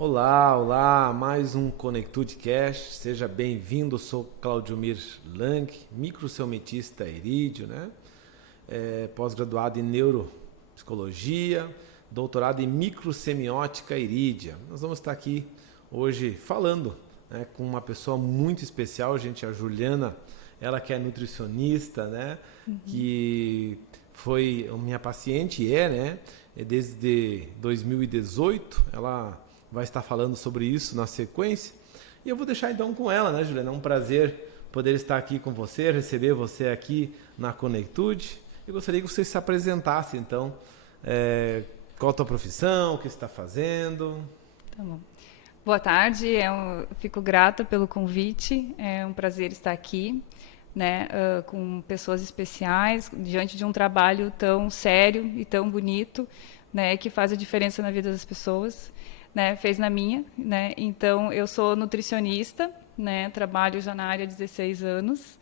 Olá, olá, mais um ConectudCast, seja bem-vindo, eu sou Claudiomir Lang, microcelmetista irídio, né? Pós-graduado em neuropsicologia, doutorado em microsemiótica irídia. Nós vamos estar aqui hoje falando, né, com uma pessoa muito especial, gente, a Juliana, ela que é nutricionista, né? Que foi minha paciente e né? Desde 2018, ela vai estar falando sobre isso na sequência. E eu vou deixar então com ela, né, Juliana? É um prazer poder estar aqui com você, receber você aqui na Conectude. Eu gostaria que você se apresentasse, então, qual a tua profissão, o que você está fazendo. Tá bom. Boa tarde, fico grata pelo convite, é um prazer estar aqui, né, com pessoas especiais, diante de um trabalho tão sério e tão bonito, né, que faz a diferença na vida das pessoas. Né, fez na minha, né? Então eu sou nutricionista, né? Trabalho já na área há 16 anos,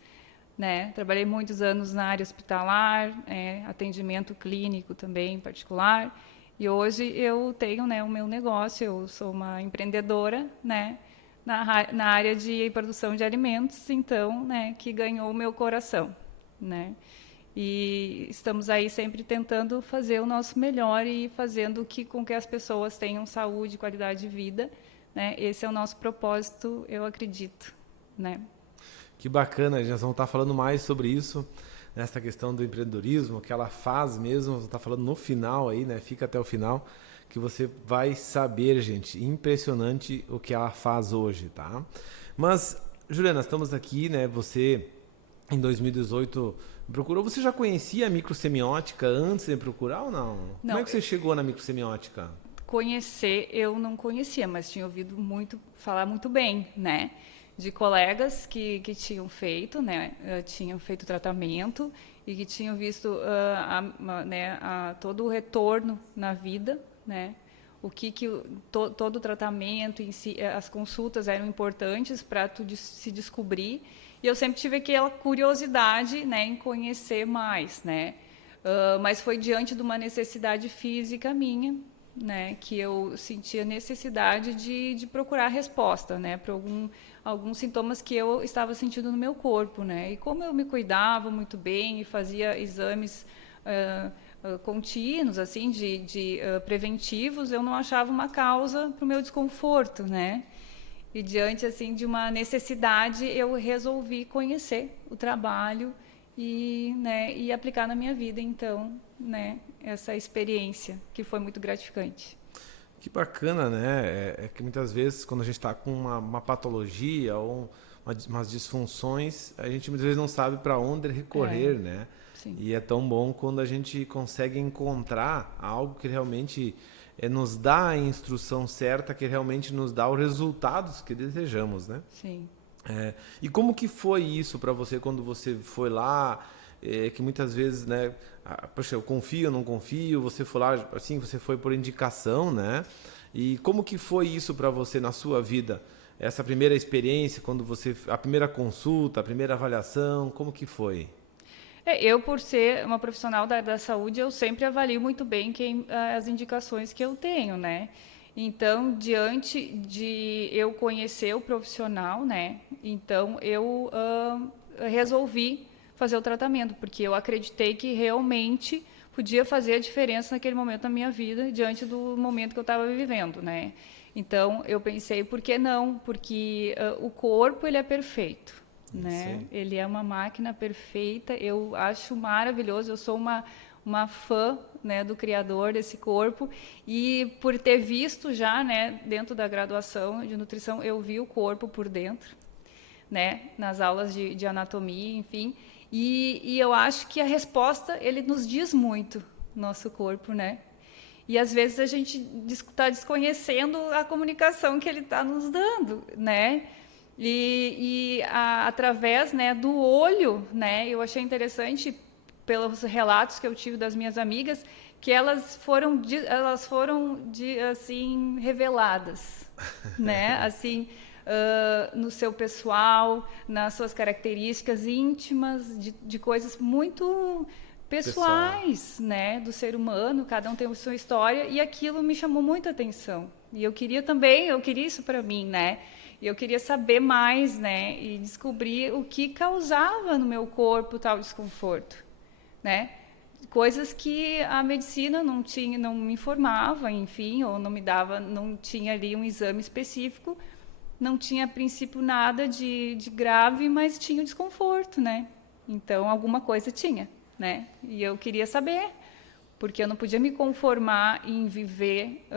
né? Trabalhei muitos anos na área hospitalar, atendimento clínico também em particular, e hoje eu tenho, né, o meu negócio. Eu sou uma empreendedora, né? Na área de produção de alimentos, então, né? Que ganhou o meu coração, né? E estamos aí sempre tentando fazer o nosso melhor e fazendo com que as pessoas tenham saúde, qualidade de vida, né? Esse é o nosso propósito, eu acredito, né? Que bacana, nós vamos estar falando mais sobre isso, nessa questão do empreendedorismo, que ela faz mesmo, vamos estar falando no final aí, né? Fica até o final, que você vai saber, gente, impressionante o que ela faz hoje, tá? Mas, Juliana, estamos aqui, né? Você, em 2018... procurou? Você já conhecia a microsemiótica antes de procurar ou não? Não, Como é que você chegou na microsemiótica? conhecer eu não conhecia, mas tinha ouvido falar muito bem, né? De colegas que tinham feito, né? Tinham feito tratamento e que tinham visto né, todo o retorno na vida, né? Todo o tratamento em si, as consultas eram importantes para tu se descobrir. E eu sempre tive aquela curiosidade, né, em conhecer mais, né? Mas foi diante de uma necessidade física minha, né, que eu sentia necessidade de procurar resposta, né, para alguns sintomas que eu estava sentindo no meu corpo, né? E como eu me cuidava muito bem e fazia exames contínuos, assim, preventivos, eu não achava uma causa para o meu desconforto, né? E diante assim de uma necessidade, eu resolvi conhecer o trabalho e aplicar na minha vida, então, né, essa experiência que foi muito gratificante. Que bacana, né? É que muitas vezes, quando a gente está com uma patologia ou umas disfunções, a gente muitas vezes não sabe para onde recorrer, né? Sim. E é tão bom quando a gente consegue encontrar algo que realmente nos dá a instrução certa, que realmente nos dá os resultados que desejamos, né? Sim. E como que foi isso para você quando você foi lá? Que muitas vezes, né? Poxa, eu confio, não confio. Você foi lá, assim, você foi por indicação, né? E como que foi isso para você na sua vida? Essa primeira experiência, quando a primeira consulta, a primeira avaliação, como que foi? Eu, por ser uma profissional da saúde, eu sempre avalio muito bem as indicações que eu tenho, né? Então, diante de eu conhecer o profissional, né? Então, eu resolvi fazer o tratamento, porque eu acreditei que realmente podia fazer a diferença naquele momento da minha vida, diante do momento que eu estava vivendo, né? Então, eu pensei, por que não? Porque o corpo, ele é perfeito. Né? Ele é uma máquina perfeita, eu acho maravilhoso, eu sou uma fã, né, do criador desse corpo, e por ter visto já, né, dentro da graduação de nutrição, eu vi o corpo por dentro, né, nas aulas de anatomia, enfim, e eu acho que a resposta, ele nos diz muito, nosso corpo, né? E às vezes a gente está desconhecendo a comunicação que ele está nos dando, né? Através, né, do olho, né, eu achei interessante pelos relatos que eu tive das minhas amigas que elas foram assim reveladas, né, assim no seu pessoal, nas suas características íntimas de coisas muito pessoais, né, do ser humano. Cada um tem a sua história e aquilo me chamou muita atenção, E eu queria isso para mim, né? E eu queria saber mais, né? E descobrir o que causava no meu corpo tal desconforto, né? Coisas que a medicina não me informava, enfim, ou não me dava, não tinha ali um exame específico, não tinha a princípio nada de grave, mas tinha o desconforto, né? Então alguma coisa tinha, né? E eu queria saber, porque eu não podia me conformar em viver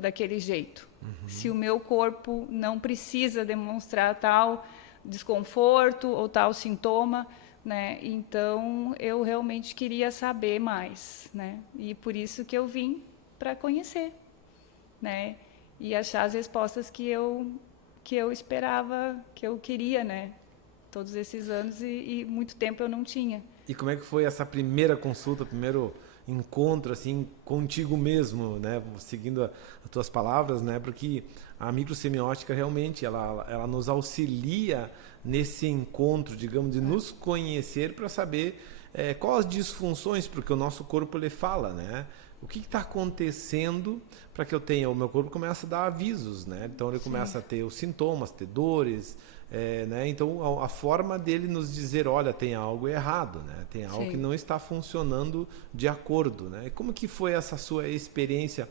daquele jeito. Se o meu corpo não precisa demonstrar tal desconforto ou tal sintoma, né? Então eu realmente queria saber mais, né? E por isso que eu vim para conhecer, né? E achar as respostas que eu esperava, que eu queria, né? Todos esses anos e muito tempo eu não tinha. E como é que foi essa primeira consulta, primeiro encontro assim contigo mesmo, né? Seguindo as tuas palavras, né? Porque a microsemiótica realmente ela nos auxilia nesse encontro, digamos, de nos conhecer para saber quais as disfunções, porque o nosso corpo ele fala, né? O que está acontecendo para que eu tenha? O meu corpo começa a dar avisos, né? Então ele começa a ter os sintomas, ter dores, né? Então a forma dele nos dizer, olha, tem algo errado, né? Tem algo que não está funcionando de acordo, né? E como que foi essa sua experiência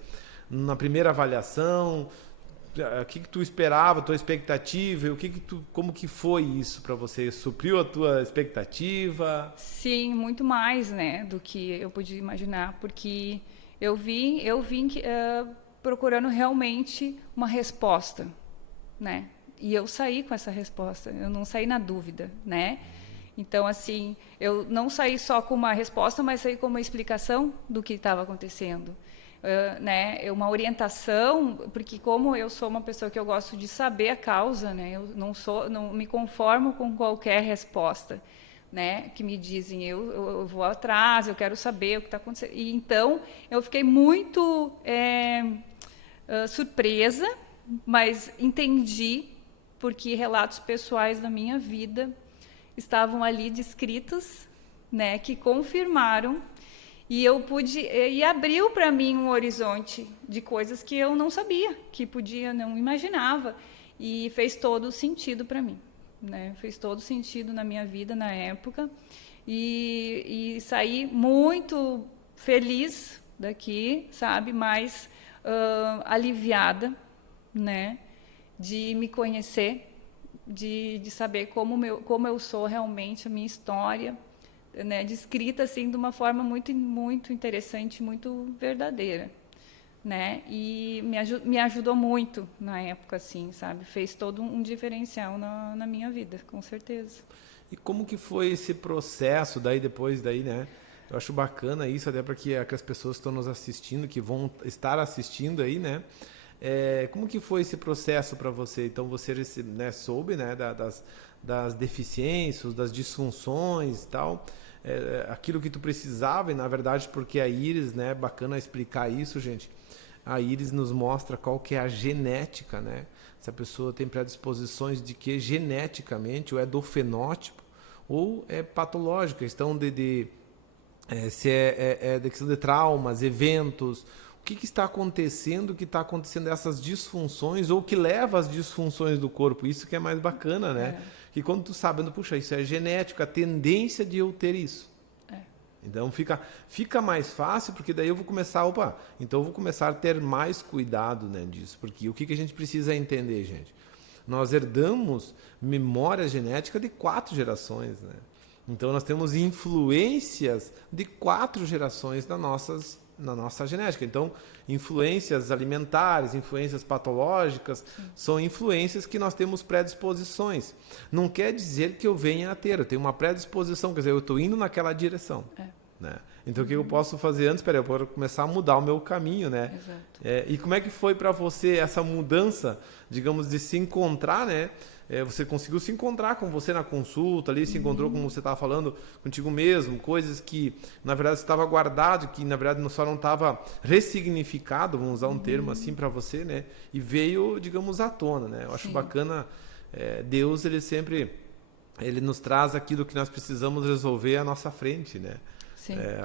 na primeira avaliação? O que tu esperava, a tua expectativa? Como que foi isso para você? Supriu a tua expectativa? Sim, muito mais, né, do que eu podia imaginar, porque eu vim procurando realmente uma resposta, né? E eu saí com essa resposta, eu não saí na dúvida, né? Então, assim, eu não saí só com uma resposta, mas saí com uma explicação do que estava acontecendo. Né, uma orientação, porque como eu sou uma pessoa que eu gosto de saber a causa, né, eu não me conformo com qualquer resposta, né, que me dizem, eu vou atrás, eu quero saber o que está acontecendo. E então eu fiquei muito surpresa, mas entendi porque relatos pessoais da minha vida estavam ali descritos, né, que confirmaram. E eu pude, e abriu para mim um horizonte de coisas que eu não sabia, que podia, não imaginava. E fez todo o sentido para mim, né? Fez todo sentido na minha vida na época. E saí muito feliz daqui, sabe? Mais aliviada, né? De me conhecer, de saber como eu sou realmente, a minha história, né, descrita assim de uma forma muito muito interessante, muito verdadeira, né? E me ajudou muito na época, assim, sabe? Fez todo um diferencial na minha vida, com certeza. E como que foi esse processo depois, né? Eu acho bacana isso, até porque as pessoas que estão nos assistindo, que vão estar assistindo aí, né? Como que foi esse processo para você? Então você, né, soube, né, das deficiências, das disfunções e tal, aquilo que tu precisava, e na verdade porque a Iris, né, bacana explicar isso, gente, a Iris nos mostra qual que é a genética, né, se a pessoa tem predisposições de que geneticamente ou é do fenótipo ou é patológica, questão se é questão de traumas, eventos, o que está acontecendo, essas disfunções ou que leva às disfunções do corpo, isso que é mais bacana, né? Que quando tu sabendo, puxa, isso é genético, a tendência de eu ter isso. Então fica mais fácil, porque daí eu vou começar, então eu vou começar a ter mais cuidado, né, disso, porque o que a gente precisa entender, gente? Nós herdamos memória genética de 4 gerações, né? Então nós temos influências de 4 gerações na nossa genética. Então, influências alimentares, influências patológicas, são influências que nós temos predisposições. Não quer dizer que eu venha a ter, eu tenho uma predisposição, quer dizer, eu estou indo naquela direção. Né? Então, o que eu posso fazer antes? Eu posso começar a mudar o meu caminho, né? E como é que foi para você essa mudança, digamos, de se encontrar, né? Você conseguiu se encontrar com você na consulta ali, se encontrou, como você estava falando, contigo mesmo, coisas que na verdade estava guardado, que na verdade só não estava ressignificado, vamos usar um termo assim para você, né? E veio, digamos, à tona, né? Eu acho bacana, Deus, ele nos traz aquilo que nós precisamos resolver à nossa frente, né?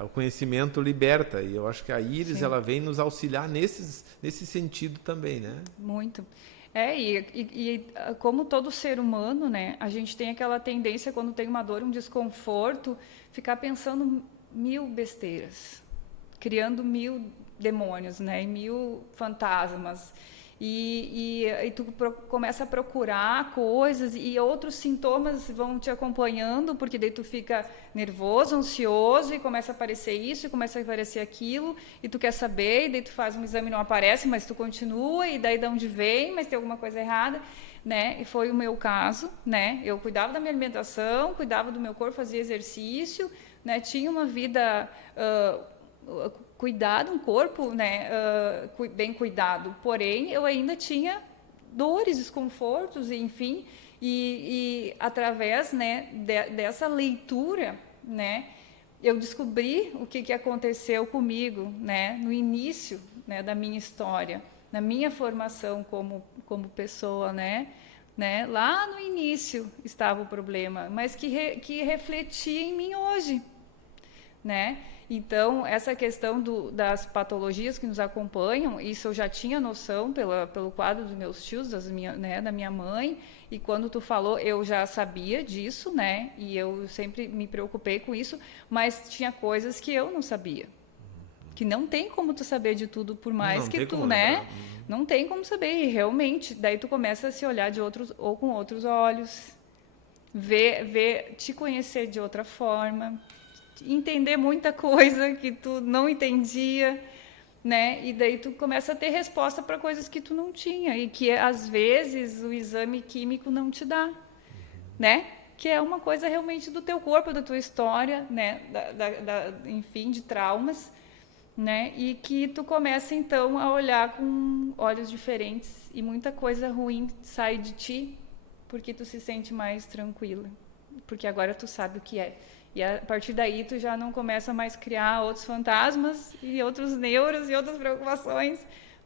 O conhecimento liberta, e eu acho que a Iris, Sim. ela vem nos auxiliar nesse sentido também, né? Muito. E como todo ser humano, né, a gente tem aquela tendência, quando tem uma dor, um desconforto, ficar pensando mil besteiras, criando mil demônios, né, e mil fantasmas. E tu começa a procurar coisas e outros sintomas vão te acompanhando, porque daí tu fica nervoso, ansioso, e começa a aparecer isso, e começa a aparecer aquilo, e tu quer saber, e daí tu faz um exame e não aparece, mas tu continua, e daí de onde vem, mas tem alguma coisa errada, né? E foi o meu caso, né? Eu cuidava da minha alimentação, cuidava do meu corpo, fazia exercício, né? Tinha uma vida... cuidado, um corpo, né, bem cuidado, porém eu ainda tinha dores, desconfortos, enfim, e através, né, dessa leitura, né, eu descobri o que aconteceu comigo, né, no início, né, da minha história, na minha formação como pessoa, né, lá no início estava o problema, mas que refletia em mim hoje, né? Então, essa questão das patologias que nos acompanham, isso eu já tinha noção pelo quadro dos meus tios, da minha mãe, e quando tu falou, eu já sabia disso, né? E eu sempre me preocupei com isso, mas tinha coisas que eu não sabia. Que não tem como tu saber de tudo, por mais que tu, né? Não tem como saber, e realmente, daí tu começa a se olhar de outros, ou com outros olhos, te conhecer de outra forma, entender muita coisa que tu não entendia, né? E daí tu começa a ter resposta para coisas que tu não tinha e que às vezes o exame químico não te dá, né? Que é uma coisa realmente do teu corpo, da tua história, né? Enfim, de traumas, né? E que tu começa então a olhar com olhos diferentes e muita coisa ruim sai de ti porque tu se sente mais tranquila, porque agora tu sabe o que é. E a partir daí tu já não começa mais a criar outros fantasmas e outros neuros e outras preocupações,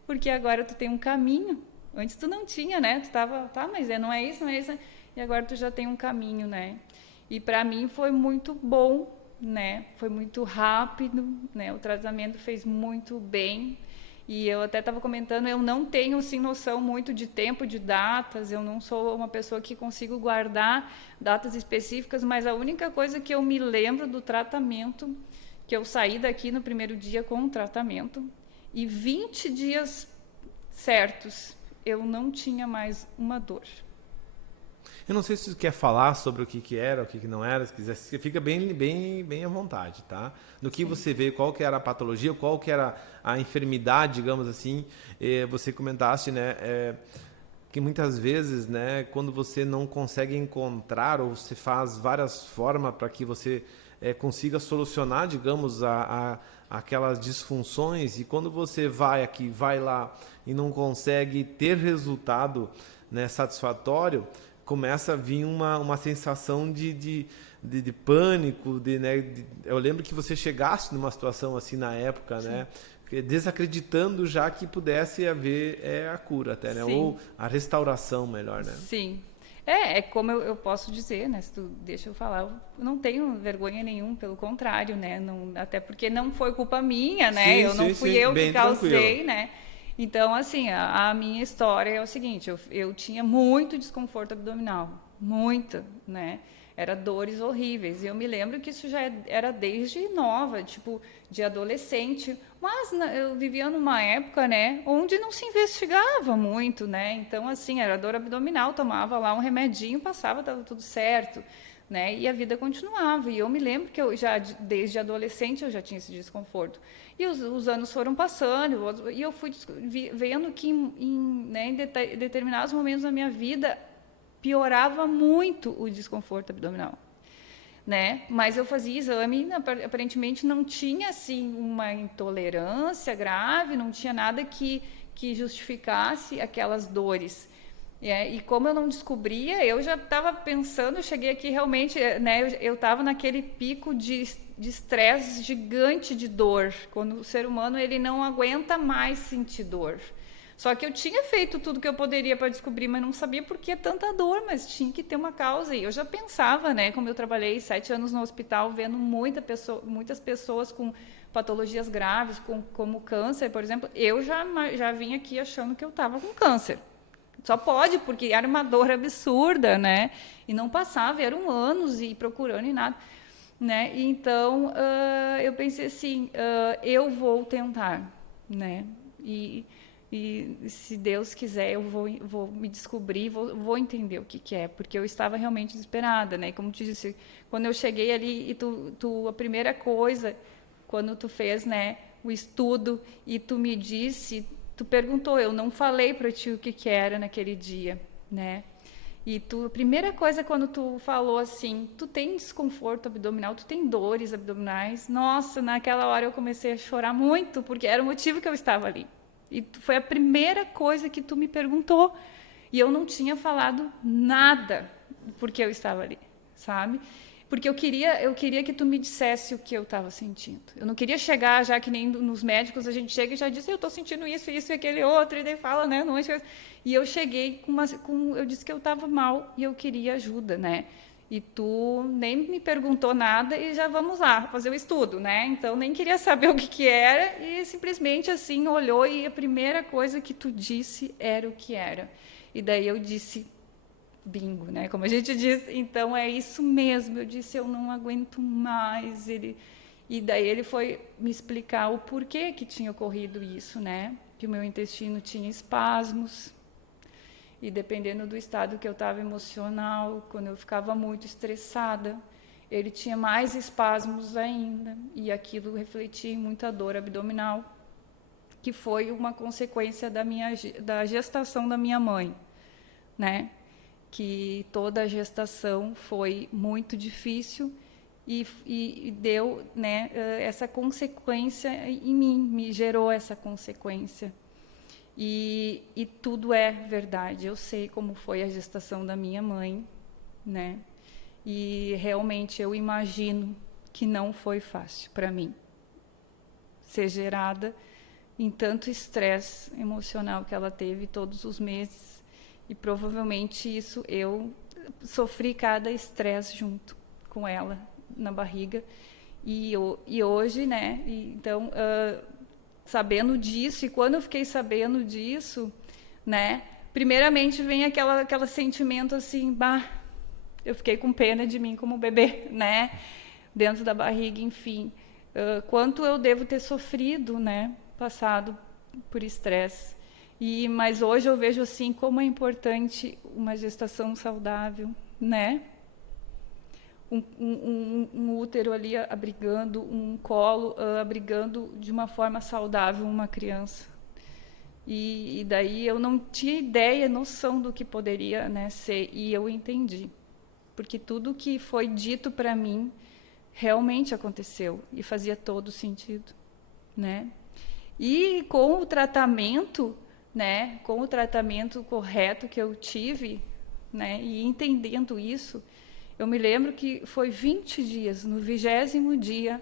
porque agora tu tem um caminho. Antes tu não tinha, né? Tu tava, mas não é isso, não é isso. E agora tu já tem um caminho, né? E para mim foi muito bom, né? Foi muito rápido, né? O tratamento fez muito bem. E eu até estava comentando, eu não tenho assim, noção muito de tempo, de datas, eu não sou uma pessoa que consigo guardar datas específicas, mas a única coisa que eu me lembro do tratamento, que eu saí daqui no primeiro dia com o tratamento, e 20 dias certos, eu não tinha mais uma dor. Eu não sei se você quer falar sobre o que era, o que não era, se quiser, fica bem à vontade, tá? No que você veio, qual que era a patologia, qual que era a enfermidade, digamos assim, você comentaste, né, que muitas vezes, né, quando você não consegue encontrar, ou você faz várias formas para que você consiga solucionar, digamos, aquelas disfunções, e quando você vai lá e não consegue ter resultado, né, satisfatório, começa a vir uma sensação de pânico, eu lembro que você chegasse numa situação assim na época, sim, né? Desacreditando já que pudesse haver a cura até, né? Sim. Ou a restauração melhor, né? Sim. Como eu posso dizer, né? Se tu deixa eu falar, eu não tenho vergonha nenhuma, pelo contrário, né? Não, até porque não foi culpa minha, né? Sim, eu não fui eu que causei, tranquilo, né? Então, assim, a minha história é o seguinte, eu tinha muito desconforto abdominal, muita, né? Era dores horríveis. E eu me lembro que isso já era desde nova, tipo, de adolescente. Mas eu vivia numa época, né, onde não se investigava muito, né? Então, assim, era dor abdominal, tomava lá um remedinho, passava, estava tudo certo, né? E a vida continuava. E eu me lembro que eu já, desde adolescente, eu já tinha esse desconforto. E os anos foram passando, e eu fui vendo que em determinados momentos da minha vida piorava muito o desconforto abdominal, né? Mas eu fazia exame, aparentemente não tinha assim uma intolerância grave, não tinha nada que justificasse aquelas dores. E como eu não descobria, eu já estava pensando, eu cheguei aqui realmente, né? Eu estava naquele pico de estresse gigante de dor, quando o ser humano ele não aguenta mais sentir dor, Só que eu tinha feito tudo que eu poderia para descobrir, mas não sabia por que tanta dor, mas tinha que ter uma causa. E eu já pensava, né, como eu trabalhei 7 anos no hospital, vendo muitas pessoas com patologias graves, como câncer, por exemplo, eu já vim aqui achando que eu estava com câncer. Só pode, porque era uma dor absurda, né? E não passava, eram anos e procurando e nada. Né? Então, eu pensei assim, eu vou tentar, né? E se Deus quiser, eu vou me descobrir, vou entender o que é, porque eu estava realmente desesperada, né? Como te disse, quando eu cheguei ali, e a primeira coisa, quando tu fez, né, o estudo, e tu me disse, tu perguntou, eu não falei para ti o que era naquele dia, né? E a primeira coisa quando tu falou assim, tu tem desconforto abdominal, tu tem dores abdominais. Nossa, naquela hora eu comecei a chorar muito, porque era o motivo que eu estava ali. E foi a primeira coisa que tu me perguntou. E eu não tinha falado nada porque eu estava ali, sabe? Porque eu queria que tu me dissesse o que eu estava sentindo. Eu não queria chegar, já que nem nos médicos a gente chega e já diz, eu estou sentindo isso e aquele outro, e daí fala, né? Não, e eu cheguei eu disse que eu estava mal e eu queria ajuda, né? E tu nem me perguntou nada e já vamos lá fazer o estudo, né? Então nem queria saber o que era e simplesmente assim olhou e a primeira coisa que tu disse era o que era. E daí eu disse, bingo, né? Como a gente diz, então é isso mesmo. Eu disse, eu não aguento mais. E daí ele foi me explicar o porquê que tinha ocorrido isso, né? Que o meu intestino tinha espasmos. E dependendo do estado que eu estava emocional, quando eu ficava muito estressada, ele tinha mais espasmos ainda. E aquilo refletia em muita dor abdominal, que foi uma consequência da gestação da minha mãe, né? Que toda a gestação foi muito difícil e deu, né, essa consequência em mim, me gerou essa consequência. E tudo é verdade. Eu sei como foi a gestação da minha mãe, né? E realmente eu imagino que não foi fácil para mim ser gerada em tanto estresse emocional que ela teve todos os meses. E provavelmente isso eu sofri cada estresse junto com ela na barriga. E hoje, né? Então, sabendo disso, e quando eu fiquei sabendo disso, né? Primeiramente vem aquele sentimento assim, bah, eu fiquei com pena de mim como bebê, né? Dentro da barriga, enfim. Quanto eu devo ter sofrido, né? Passado por estresse. Mas hoje eu vejo assim como é importante uma gestação saudável, né? Um útero ali abrigando, um colo abrigando de uma forma saudável uma criança. E daí eu não tinha ideia, noção do que poderia, né, ser, e eu entendi. Porque tudo que foi dito para mim realmente aconteceu e fazia todo sentido, né? E com o tratamento, né, com o tratamento correto que eu tive, né, e entendendo isso, eu me lembro que foi 20 dias, no 20º dia,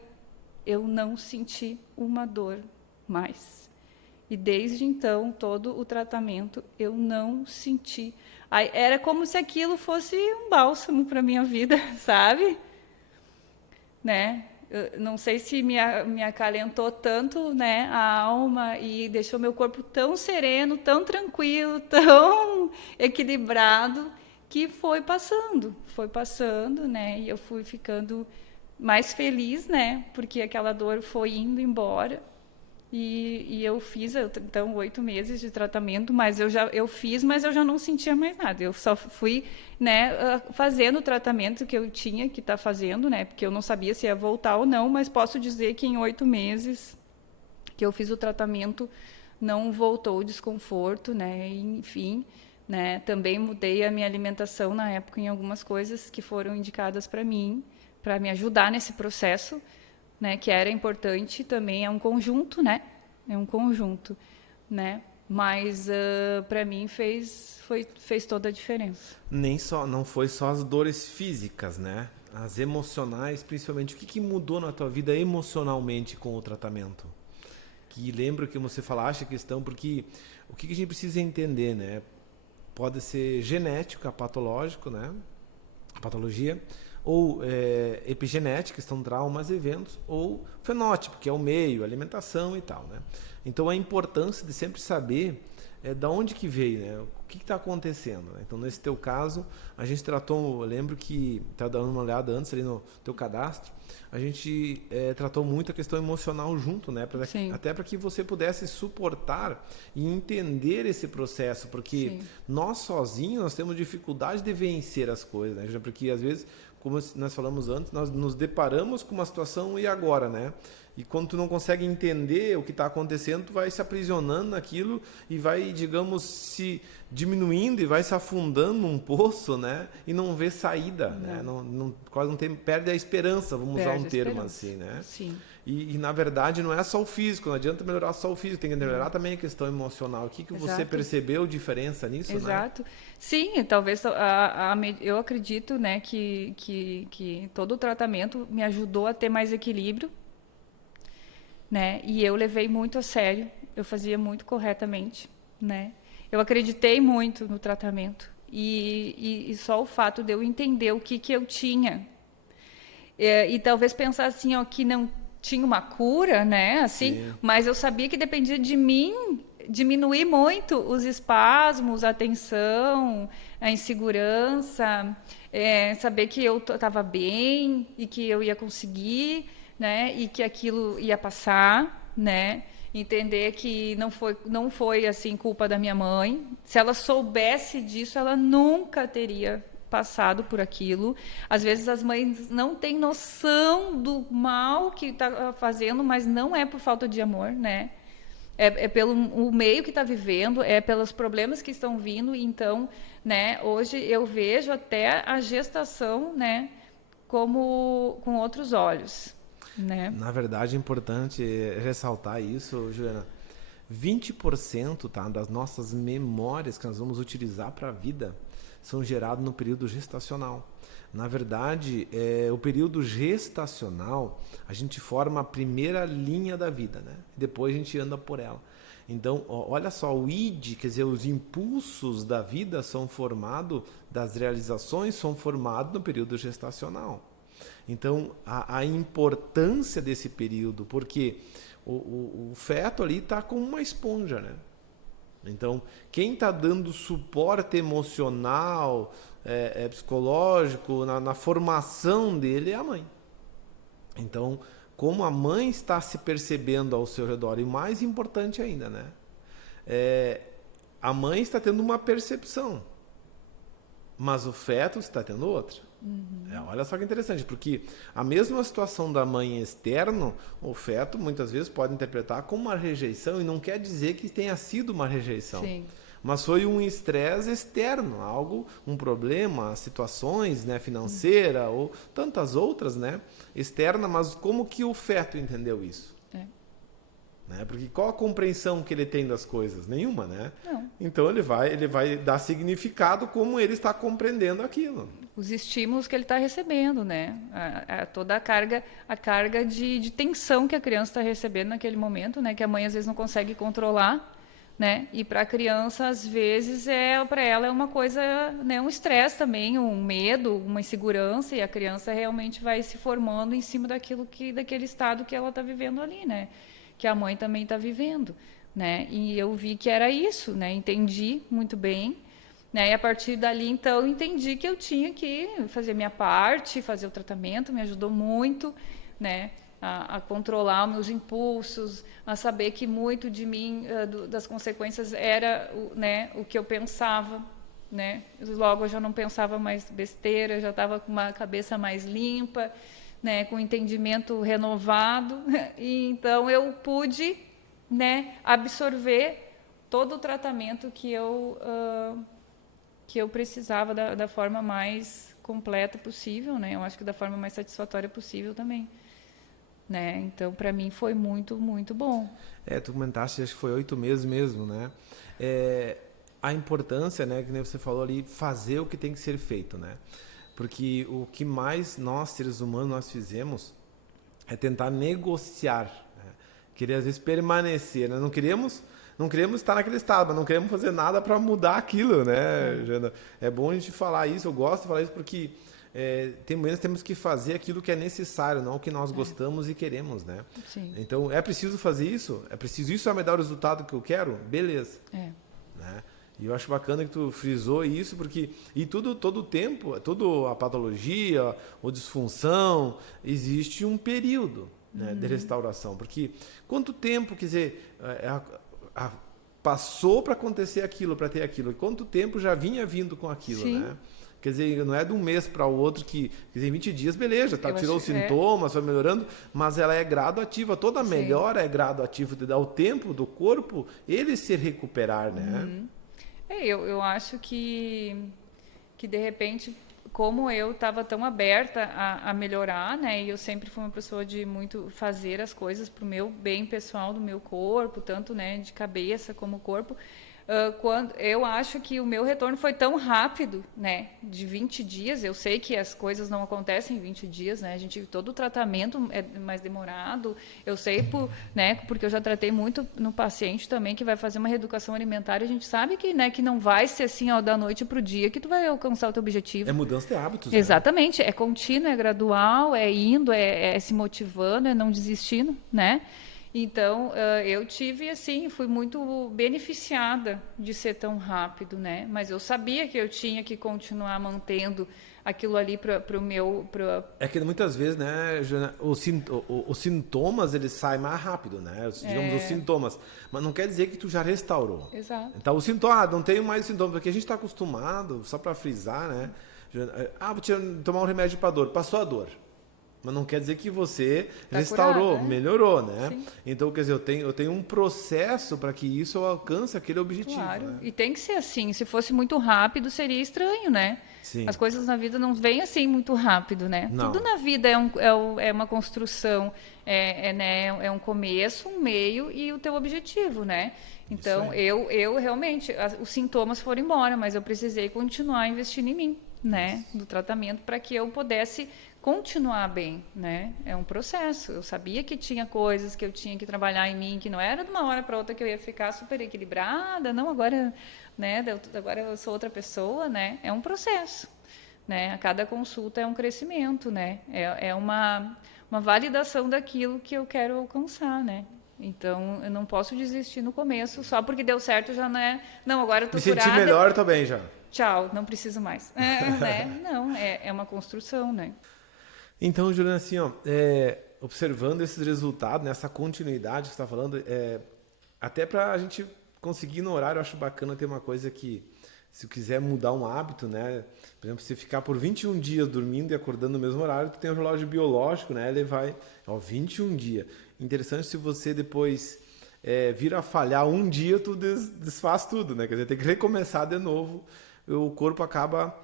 eu não senti uma dor mais. E desde então, todo o tratamento, eu não senti. Aí, era como se aquilo fosse um bálsamo para a minha vida, sabe? Né? Eu não sei se me acalentou tanto, né, a alma e deixou meu corpo tão sereno, tão tranquilo, tão equilibrado, que foi passando, né, e eu fui ficando mais feliz, né, porque aquela dor foi indo embora. E eu fiz, então, 8 meses de tratamento, mas eu fiz, mas eu já não sentia mais nada. Eu só fui, né, fazendo o tratamento que eu tinha que estar fazendo, né, porque eu não sabia se ia voltar ou não, mas posso dizer que em 8 meses que eu fiz o tratamento, não voltou o desconforto, né, enfim, né, também mudei a minha alimentação na época em algumas coisas que foram indicadas para mim, para me ajudar nesse processo, né, que era importante também, é um conjunto, né? É um conjunto, né? Mas para mim fez toda a diferença. Não foi só as dores físicas, né? As emocionais, principalmente. O que mudou na tua vida emocionalmente com o tratamento? Que lembro que você falaste a questão, porque o que a gente precisa entender, né? Pode ser genético, patológico, né? A patologia, ou epigenética, que são traumas, eventos, ou fenótipo, que é o meio, alimentação e tal, né? Então, a importância de sempre saber da onde que veio, né? O que está acontecendo, né? Então, nesse teu caso, a gente tratou, eu lembro que, estava dando uma olhada antes ali no teu cadastro, a gente tratou muito a questão emocional junto, né? Até para que você pudesse suportar e entender esse processo, porque nós sozinhos nós temos dificuldade de vencer as coisas, né? Porque às vezes, como nós falamos antes, nós nos deparamos com uma situação e agora, né? E quando tu não consegue entender o que está acontecendo, tu vai se aprisionando naquilo e vai, digamos, se diminuindo e vai se afundando num poço, né? E não vê saída, né? Quase não tem, perde a esperança, vamos usar um termo assim, né? Sim. E, na verdade, não é só o físico, não adianta melhorar só o físico, tem que melhorar também a questão emocional. O que você percebeu diferença nisso, Exato. Né? Sim, talvez eu acredito, né, que todo o tratamento me ajudou a ter mais equilíbrio, né? E eu levei muito a sério, eu fazia muito corretamente, né? Eu acreditei muito no tratamento e só o fato de eu entender o que eu tinha e talvez pensar assim, ó, que não tinha uma cura, né? Assim, mas eu sabia que dependia de mim diminuir muito os espasmos, a tensão, a insegurança, saber que eu estava bem e que eu ia conseguir, né? E que aquilo ia passar, né? Entender que não foi assim culpa da minha mãe. Se ela soubesse disso, ela nunca teria passado por aquilo. Às vezes as mães não têm noção do mal que está fazendo, mas não é por falta de amor, né? É pelo o meio que está vivendo, é pelos problemas que estão vindo. Então, né? Hoje eu vejo até a gestação, né? Como com outros olhos. Né? Na verdade, é importante ressaltar isso, Juliana. 20%, tá, das nossas memórias que nós vamos utilizar para a vida são geradas no período gestacional. Na verdade, o período gestacional, a gente forma a primeira linha da vida, né? Depois a gente anda por ela. Então, olha só, o id, quer dizer, os impulsos da vida são formados, das realizações são formados no período gestacional. Então, a importância desse período, porque o feto ali está como uma esponja, né? Então, quem está dando suporte emocional, psicológico, na formação dele é a mãe. Então, como a mãe está se percebendo ao seu redor, e mais importante ainda, né? A mãe está tendo uma percepção, mas o feto está tendo outra. Olha só que interessante, porque a mesma situação da mãe externo, o feto muitas vezes pode interpretar como uma rejeição, e não quer dizer que tenha sido uma rejeição. Sim. Mas foi um estresse externo, algo, um problema, situações, né, financeira ou tantas outras, né, externa, mas como que o feto entendeu isso? Né? Porque qual a compreensão que ele tem das coisas? Nenhuma, né? Não. Então ele vai dar significado como ele está compreendendo aquilo. Os estímulos que ele está recebendo, né? Toda a carga de tensão que a criança está recebendo naquele momento, né? Que a mãe às vezes não consegue controlar, né? E para a criança às vezes para ela é uma coisa, né? Um estresse também, um medo, uma insegurança, e a criança realmente vai se formando em cima daquele estado que ela está vivendo ali, né? Que a mãe também está vivendo, né? E eu vi que era isso, né? Entendi muito bem, né? E a partir dali, então, entendi que eu tinha que fazer minha parte, fazer o tratamento, me ajudou muito, né? A controlar os meus impulsos, a saber que muito de mim, das consequências, era né, o que eu pensava, né? Logo eu já não pensava mais besteira, já estava com uma cabeça mais limpa, né, com entendimento renovado, e então eu pude, né, absorver todo o tratamento que eu precisava da forma mais completa possível, né? Eu acho que da forma mais satisfatória possível também, né? Então para mim foi muito, muito bom. Tu comentaste, acho que foi 8 meses mesmo, né? A importância, né, que nem você falou ali, fazer o que tem que ser feito, né? Porque o que mais nós, seres humanos, nós fizemos é tentar negociar, né? Querer, às vezes, permanecer. Nós não queremos não queremos estar naquele estado, mas não queremos fazer nada para mudar aquilo, né, Jana? É bom a gente falar isso, eu gosto de falar isso porque temos que fazer aquilo que é necessário, não o que nós gostamos e queremos, né? Sim. Então, é preciso fazer isso? É preciso isso vai me dar o resultado que eu quero? Beleza. Né? E eu acho bacana que tu frisou isso, porque todo o tempo, toda a patologia ou disfunção, existe um período, né, de restauração. Porque quanto tempo, quer dizer, passou para acontecer aquilo, para ter aquilo? Quanto tempo já vinha vindo com aquilo, Sim. né? Quer dizer, não é de um mês para o outro que, quer dizer, em 20 dias, beleza, tirou os sintomas, foi melhorando, mas ela é graduativa, toda melhora é graduativa, de dar o tempo do corpo ele se recuperar, né? Eu acho que de repente, como eu estava tão aberta a melhorar, né, e eu sempre fui uma pessoa de muito fazer as coisas para o meu bem pessoal do meu corpo, tanto, né, de cabeça como corpo, quando eu acho que o meu retorno foi tão rápido, né, de 20 dias, eu sei que as coisas não acontecem em 20 dias, né, todo o tratamento é mais demorado, eu sei, né, porque eu já tratei muito no paciente também que vai fazer uma reeducação alimentar, a gente sabe que, né, que não vai ser assim, ó, da noite para o dia que tu vai alcançar o teu objetivo. É mudança de hábitos. Exatamente, né? É contínuo, é gradual, é indo, é se motivando, é não desistindo, né? Então, eu tive, assim, fui muito beneficiada de ser tão rápido, né? Mas eu sabia que eu tinha que continuar mantendo aquilo ali para o meu... É que muitas vezes, né, Joana, os sintomas, eles saem mais rápido, né? Digamos, os sintomas. Mas não quer dizer que tu já restaurou. Exato. Então, o sintoma, não tenho mais sintomas, porque a gente está acostumado, só para frisar, né? Vou tomar um remédio para dor. Passou a dor. Mas não quer dizer que você restaurou, curado, né? Melhorou, né? Sim. Então, quer dizer, eu tenho um processo para que isso alcance aquele objetivo. Claro, né? e tem que ser assim. Se fosse muito rápido, seria estranho, né? Sim. As coisas na vida não vêm assim muito rápido, né? Não. Tudo na vida é uma construção, né, é um começo, um meio e o teu objetivo, né? Então, eu realmente, os sintomas foram embora, mas eu precisei continuar investindo em mim, né? Do tratamento, para que eu pudesse continuar bem, né? É um processo. Eu sabia que tinha coisas que eu tinha que trabalhar em mim, que não era de uma hora para outra que eu ia ficar super equilibrada, não, agora, né, agora eu sou outra pessoa, né? É um processo, né? A cada consulta é um crescimento, né? É uma validação daquilo que eu quero alcançar, né? Então, eu não posso desistir no começo, só porque deu certo já não é... Não, agora eu tô curada. Me senti melhor, tô bem já. Tchau, não preciso mais. Né? Não, é uma construção, né? Então, Juliana, assim, ó, observando esses resultados, nessa continuidade que você está falando, até para a gente conseguir no horário, eu acho bacana ter uma coisa que, se quiser mudar um hábito, né? Por exemplo, se ficar por 21 dias dormindo e acordando no mesmo horário, tu tem um relógio biológico, né? Ele vai, 21 dias. Interessante se você depois vir a falhar um dia, tu desfaz tudo, né? Quer dizer, tem que recomeçar de novo, o corpo acaba...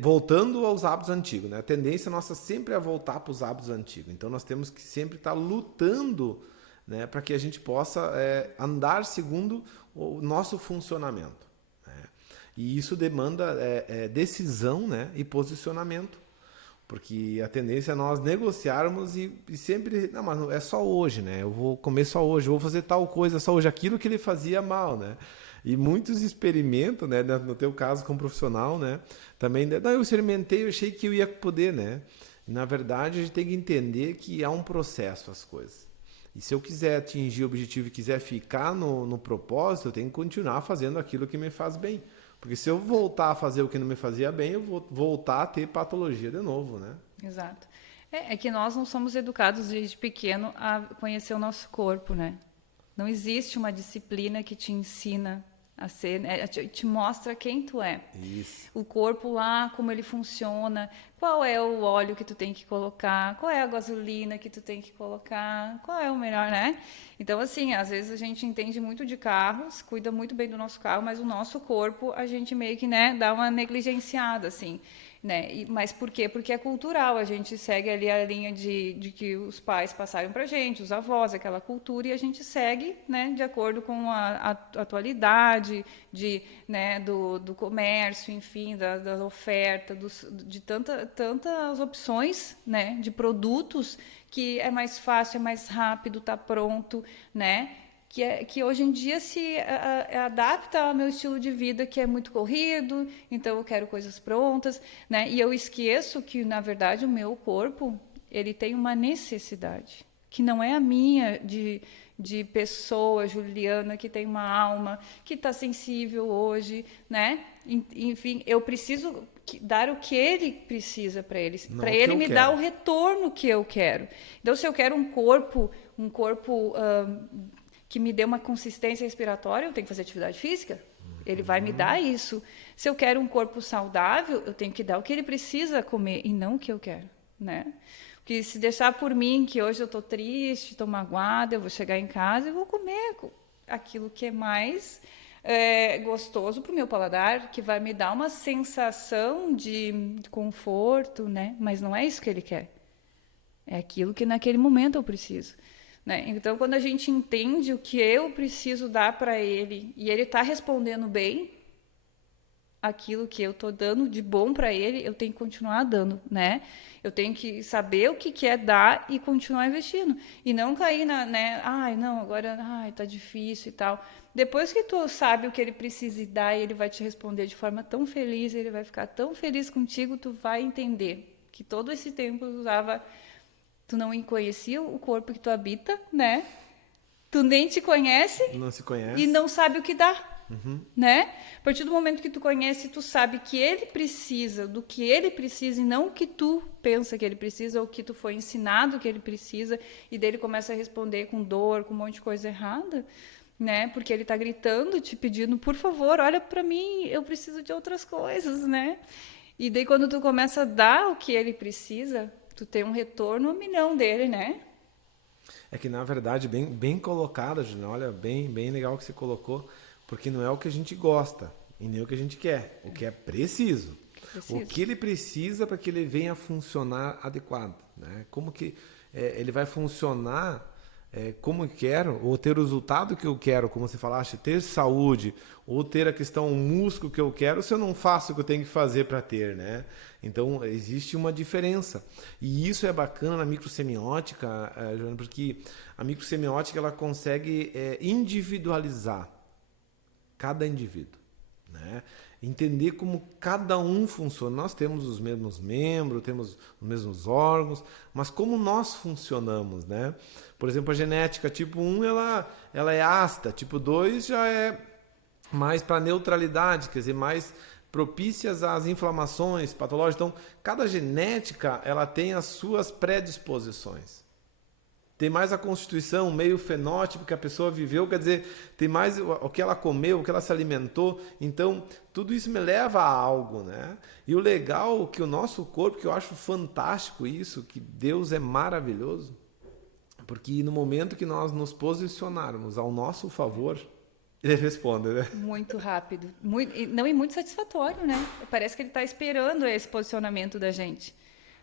voltando aos hábitos antigos, né? A tendência nossa sempre é voltar para os hábitos antigos. Então nós temos que sempre estar lutando, né, para que a gente possa andar segundo o nosso funcionamento, né? E isso demanda decisão, né, e posicionamento, porque a tendência é nós negociarmos e sempre, não, mas é só hoje, né? Eu vou comer só hoje, eu vou fazer tal coisa só hoje, aquilo que ele fazia mal, né? E muitos experimentam, né? No teu caso como profissional, né? Também, não, eu experimentei, eu achei que eu ia poder, né? E, na verdade, a gente tem que entender que há um processo as coisas. E se eu quiser atingir o objetivo e quiser ficar no propósito, eu tenho que continuar fazendo aquilo que me faz bem. Porque se eu voltar a fazer o que não me fazia bem, eu vou voltar a ter patologia de novo, né? Exato. É que nós não somos educados desde pequeno a conhecer o nosso corpo, né? Não existe uma disciplina que te ensina a ser, né? Te mostra quem tu é. Isso. O corpo lá, como ele funciona, qual é o óleo que tu tem que colocar, qual é a gasolina que tu tem que colocar, qual é o melhor, né? Então, assim, às vezes a gente entende muito de carros, cuida muito bem do nosso carro, mas o nosso corpo a gente meio que, né, dá uma negligenciada, assim. né? Mas por quê? Porque é cultural, a gente segue ali a linha de que os pais passaram para a gente, os avós, aquela cultura, e a gente segue, né, de acordo com a atualidade né, do comércio, enfim, da oferta, de tantas opções, né, de produtos que é mais fácil, é mais rápido, está pronto, né? Que hoje em dia se adapta ao meu estilo de vida, que é muito corrido, então eu quero coisas prontas, né? E eu esqueço que, na verdade, o meu corpo, ele tem uma necessidade, que não é a minha de pessoa, Juliana, que tem uma alma, que está sensível hoje, né? Enfim, eu preciso dar o que ele precisa para ele que eu me quero. dar o retorno que eu quero. Então, se eu quero um corpo que me dê uma consistência respiratória, eu tenho que fazer atividade física. Ele vai me dar isso. Se eu quero um corpo saudável, eu tenho que dar o que ele precisa comer e não o que eu quero, né? Porque se deixar por mim, que hoje eu estou triste, estou magoada, eu vou chegar em casa e vou comer aquilo que é mais gostoso para o meu paladar, que vai me dar uma sensação de conforto, né? Mas não é isso que ele quer. É aquilo que naquele momento eu preciso. Né? Então, quando a gente entende o que eu preciso dar para ele e ele está respondendo bem, aquilo que eu estou dando de bom para ele, eu tenho que continuar dando, né? Eu tenho que saber o que é dar e continuar investindo. E não cair né? Ai, não, agora, tá difícil e tal. Depois que tu sabe o que ele precisa e dar, ele vai te responder de forma tão feliz, ele vai ficar tão feliz contigo, tu vai entender que todo esse tempo tu não conhecia o corpo que tu habita, né? Tu nem te conhece. Não se conhece. E não sabe o que dá, né? A partir do momento que tu conhece, tu sabe que ele precisa, do que ele precisa, e não o que tu pensa que ele precisa, ou o que tu foi ensinado que ele precisa, e dele começa a responder com dor, com um monte de coisa errada, né? Porque ele tá gritando, te pedindo, por favor, olha para mim, eu preciso de outras coisas, né? E daí quando tu começa a dar o que ele precisa, tu tem um retorno 1 milhão dele, né? É que, na verdade, bem colocada, Juliana, olha, bem legal que você colocou, porque não é o que a gente gosta e nem o que a gente quer, o que é preciso. O que ele precisa para que ele venha a funcionar adequado, né? Como que ele vai funcionar como eu quero, ou ter o resultado que eu quero, como você falaste, ter saúde, ou ter a questão músculo que eu quero, se eu não faço o que eu tenho que fazer para ter, né? Então, existe uma diferença. E isso é bacana na microsemiótica, Joana, porque a microsemiótica ela consegue individualizar cada indivíduo, né? Entender como cada um funciona. Nós temos os mesmos membros, temos os mesmos órgãos, mas como nós funcionamos, né? Por exemplo, a genética tipo 1 ela é ácida, tipo 2 já é mais para neutralidade, quer dizer, mais propícias às inflamações patológicas. Então, cada genética ela tem as suas predisposições. Tem mais a constituição, o meio fenótipo que a pessoa viveu, quer dizer, tem mais o que ela comeu, o que ela se alimentou. Então, tudo isso me leva a algo, né? E o legal é que o nosso corpo, que eu acho fantástico isso, que Deus é maravilhoso, porque no momento que nós nos posicionarmos ao nosso favor, ele responde, né? Muito rápido. E muito satisfatório, né? Parece que ele está esperando esse posicionamento da gente,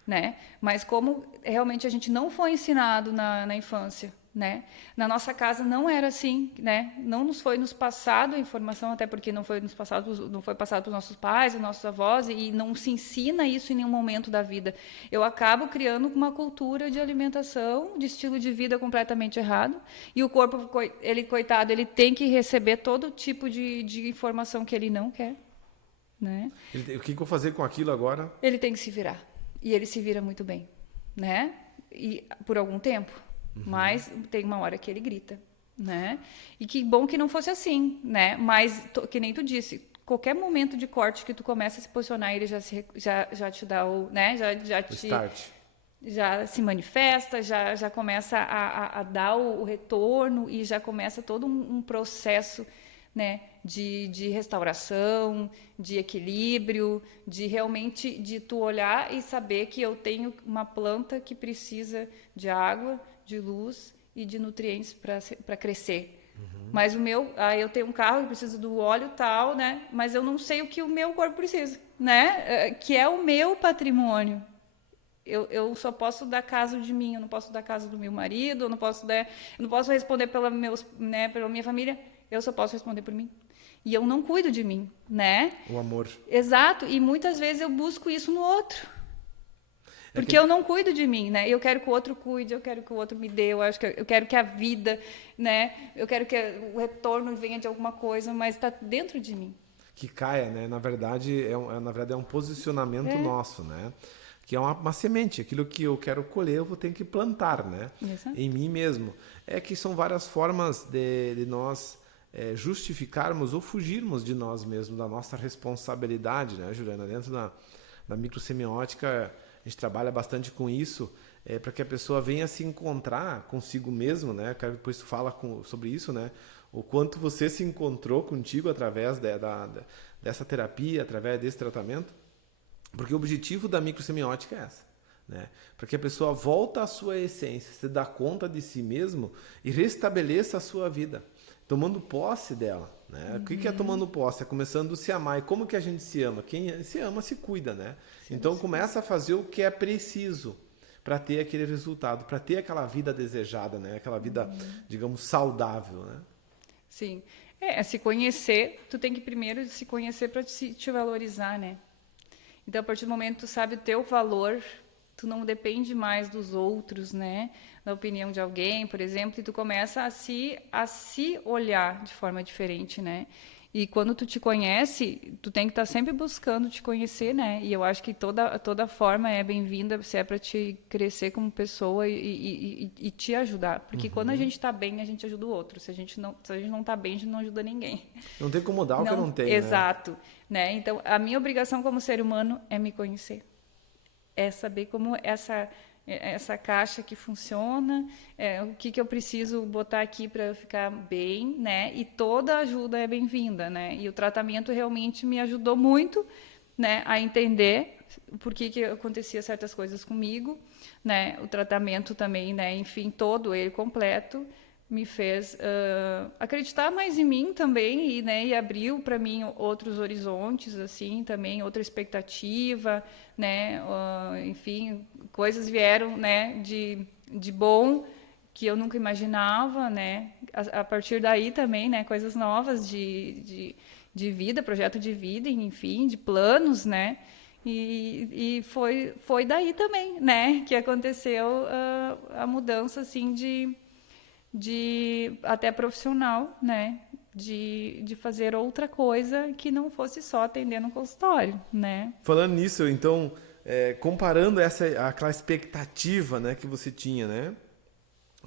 né? Mas como realmente a gente não foi ensinado na infância, né? Na nossa casa não era assim, né? Não nos foi passado a informação, até porque não foi passado para os nossos pais, os nossos avós, e não se ensina isso em nenhum momento da vida. Eu acabo criando uma cultura de alimentação, de estilo de vida completamente errado, e o corpo, ele coitado, ele tem que receber todo tipo de informação que ele não quer, né? O que eu vou fazer com aquilo agora? Ele tem que se virar. E ele se vira muito bem, né? E por algum tempo. Mas tem uma hora que ele grita, né? E que bom que não fosse assim, né? Mas, que nem tu disse, qualquer momento de corte que tu começa a se posicionar, ele já te dá o... né? Start. Já se manifesta, já começa a dar o retorno e já começa todo um processo, né, de restauração, de equilíbrio, de realmente de tu olhar e saber que eu tenho uma planta que precisa de água, de luz e de nutrientes para crescer, Mas eu tenho um carro que precisa do óleo tal, né? Mas eu não sei o que o meu corpo precisa, né? Que é o meu patrimônio. Eu só posso dar caso de mim, eu não posso dar caso do meu marido, eu não posso responder pela minha família, eu só posso responder por mim. E eu não cuido de mim, né? O amor. Exato, e muitas vezes eu busco isso no outro. Porque eu não cuido de mim, né? Eu quero que o outro cuide, eu quero que o outro me dê, eu quero que a vida, né? Eu quero que o retorno venha de alguma coisa, mas está dentro de mim. Que caia, né? Na verdade, é um posicionamento nosso, né? Que é uma semente. Aquilo que eu quero colher, eu vou ter que plantar, né? Exato. Em mim mesmo. É que são várias formas de nós justificarmos ou fugirmos de nós mesmos, da nossa responsabilidade, né, Juliana? Dentro da microsemiótica, a gente trabalha bastante com isso, para que a pessoa venha se encontrar consigo mesmo, né? Depois tu fala sobre isso, né? O quanto você se encontrou contigo através dessa terapia, através desse tratamento. Porque o objetivo da microsemiótica é essa, né? Para que a pessoa volte à sua essência, se dá conta de si mesmo e restabeleça a sua vida, tomando posse dela, né? O que é tomando posse? É começando a se amar. E como que a gente se ama? Quem se ama se cuida, né? Então começa a fazer o que é preciso para ter aquele resultado, para ter aquela vida desejada, né? Aquela vida, digamos, saudável, né? Sim. Se conhecer, tu tem que primeiro se conhecer para te valorizar, né? Então, a partir do momento que tu sabe o teu valor, tu não depende mais dos outros, né? Da opinião de alguém, por exemplo, e tu começa a se olhar de forma diferente, né? E quando tu te conhece, tu tem que estar sempre buscando te conhecer, né? E eu acho que toda forma é bem-vinda, se é para te crescer como pessoa e te ajudar. Porque quando a gente está bem, a gente ajuda o outro. Se a gente não está bem, a gente não ajuda ninguém. Não tem como dar o que não tem, exato, né? Então, a minha obrigação como ser humano é me conhecer. É saber como essa caixa que funciona, o que eu preciso botar aqui para eu ficar bem, né? E toda ajuda é bem-vinda, né? E o tratamento realmente me ajudou muito, né, a entender por que acontecia certas coisas comigo, né? O tratamento também, né? Enfim, todo ele completo me fez acreditar mais em mim também e abriu para mim outros horizontes, assim, também outra expectativa, né? Enfim, coisas vieram, né, de bom que eu nunca imaginava, né? A partir daí também, né, coisas novas de vida, projeto de vida, enfim, de planos, né? E foi daí também, né, que aconteceu a mudança, assim, de até profissional, né? De fazer outra coisa que não fosse só atender no consultório, né? Falando nisso, então, comparando aquela expectativa, né, que você tinha, né,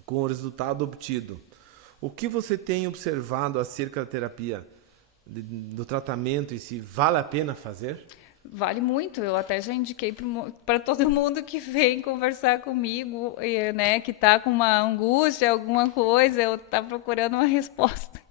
com o resultado obtido, o que você tem observado acerca da terapia, do tratamento e se vale a pena fazer? Vale muito, eu até já indiquei para todo mundo que vem conversar comigo, né, que está com uma angústia, alguma coisa, ou está procurando uma resposta.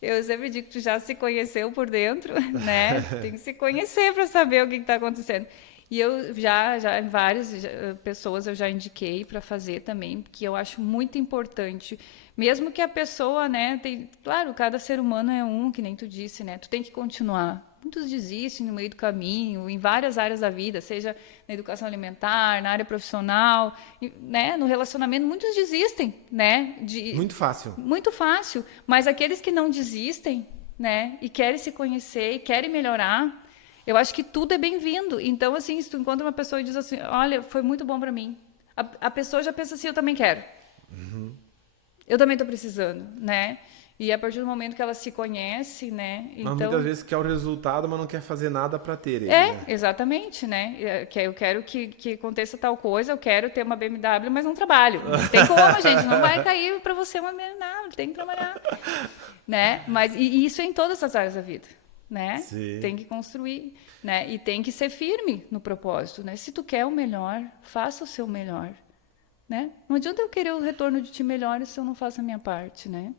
Eu sempre digo que tu já se conheceu por dentro, né? Tem que se conhecer para saber o que está acontecendo. E eu já várias pessoas eu já indiquei para fazer também, porque eu acho muito importante, mesmo que a pessoa, né, claro, cada ser humano é um, que nem tu disse, né? Tu tem que continuar. Muitos desistem no meio do caminho, em várias áreas da vida, seja na educação alimentar, na área profissional, né, no relacionamento, muitos desistem, né? Muito fácil. Muito fácil, mas aqueles que não desistem, né, e querem se conhecer, e querem melhorar, eu acho que tudo é bem-vindo. Então, assim, se tu encontra uma pessoa e diz assim, olha, foi muito bom para mim, a pessoa já pensa assim, eu também quero. Eu também estou precisando, né? E a partir do momento que ela se conhece, né? Mas muitas vezes quer o resultado, mas não quer fazer nada para ter ele. Né? Exatamente, né? Eu quero que aconteça tal coisa, eu quero ter uma BMW, mas não trabalho. Não tem como, gente, não vai cair para você uma BMW, tem que trabalhar, né? Mas e isso é em todas as áreas da vida, né? Sim. Tem que construir, né? E tem que ser firme no propósito, né? Se tu quer o melhor, faça o seu melhor, né? Não adianta eu querer o retorno de ti melhor se eu não faço a minha parte, né?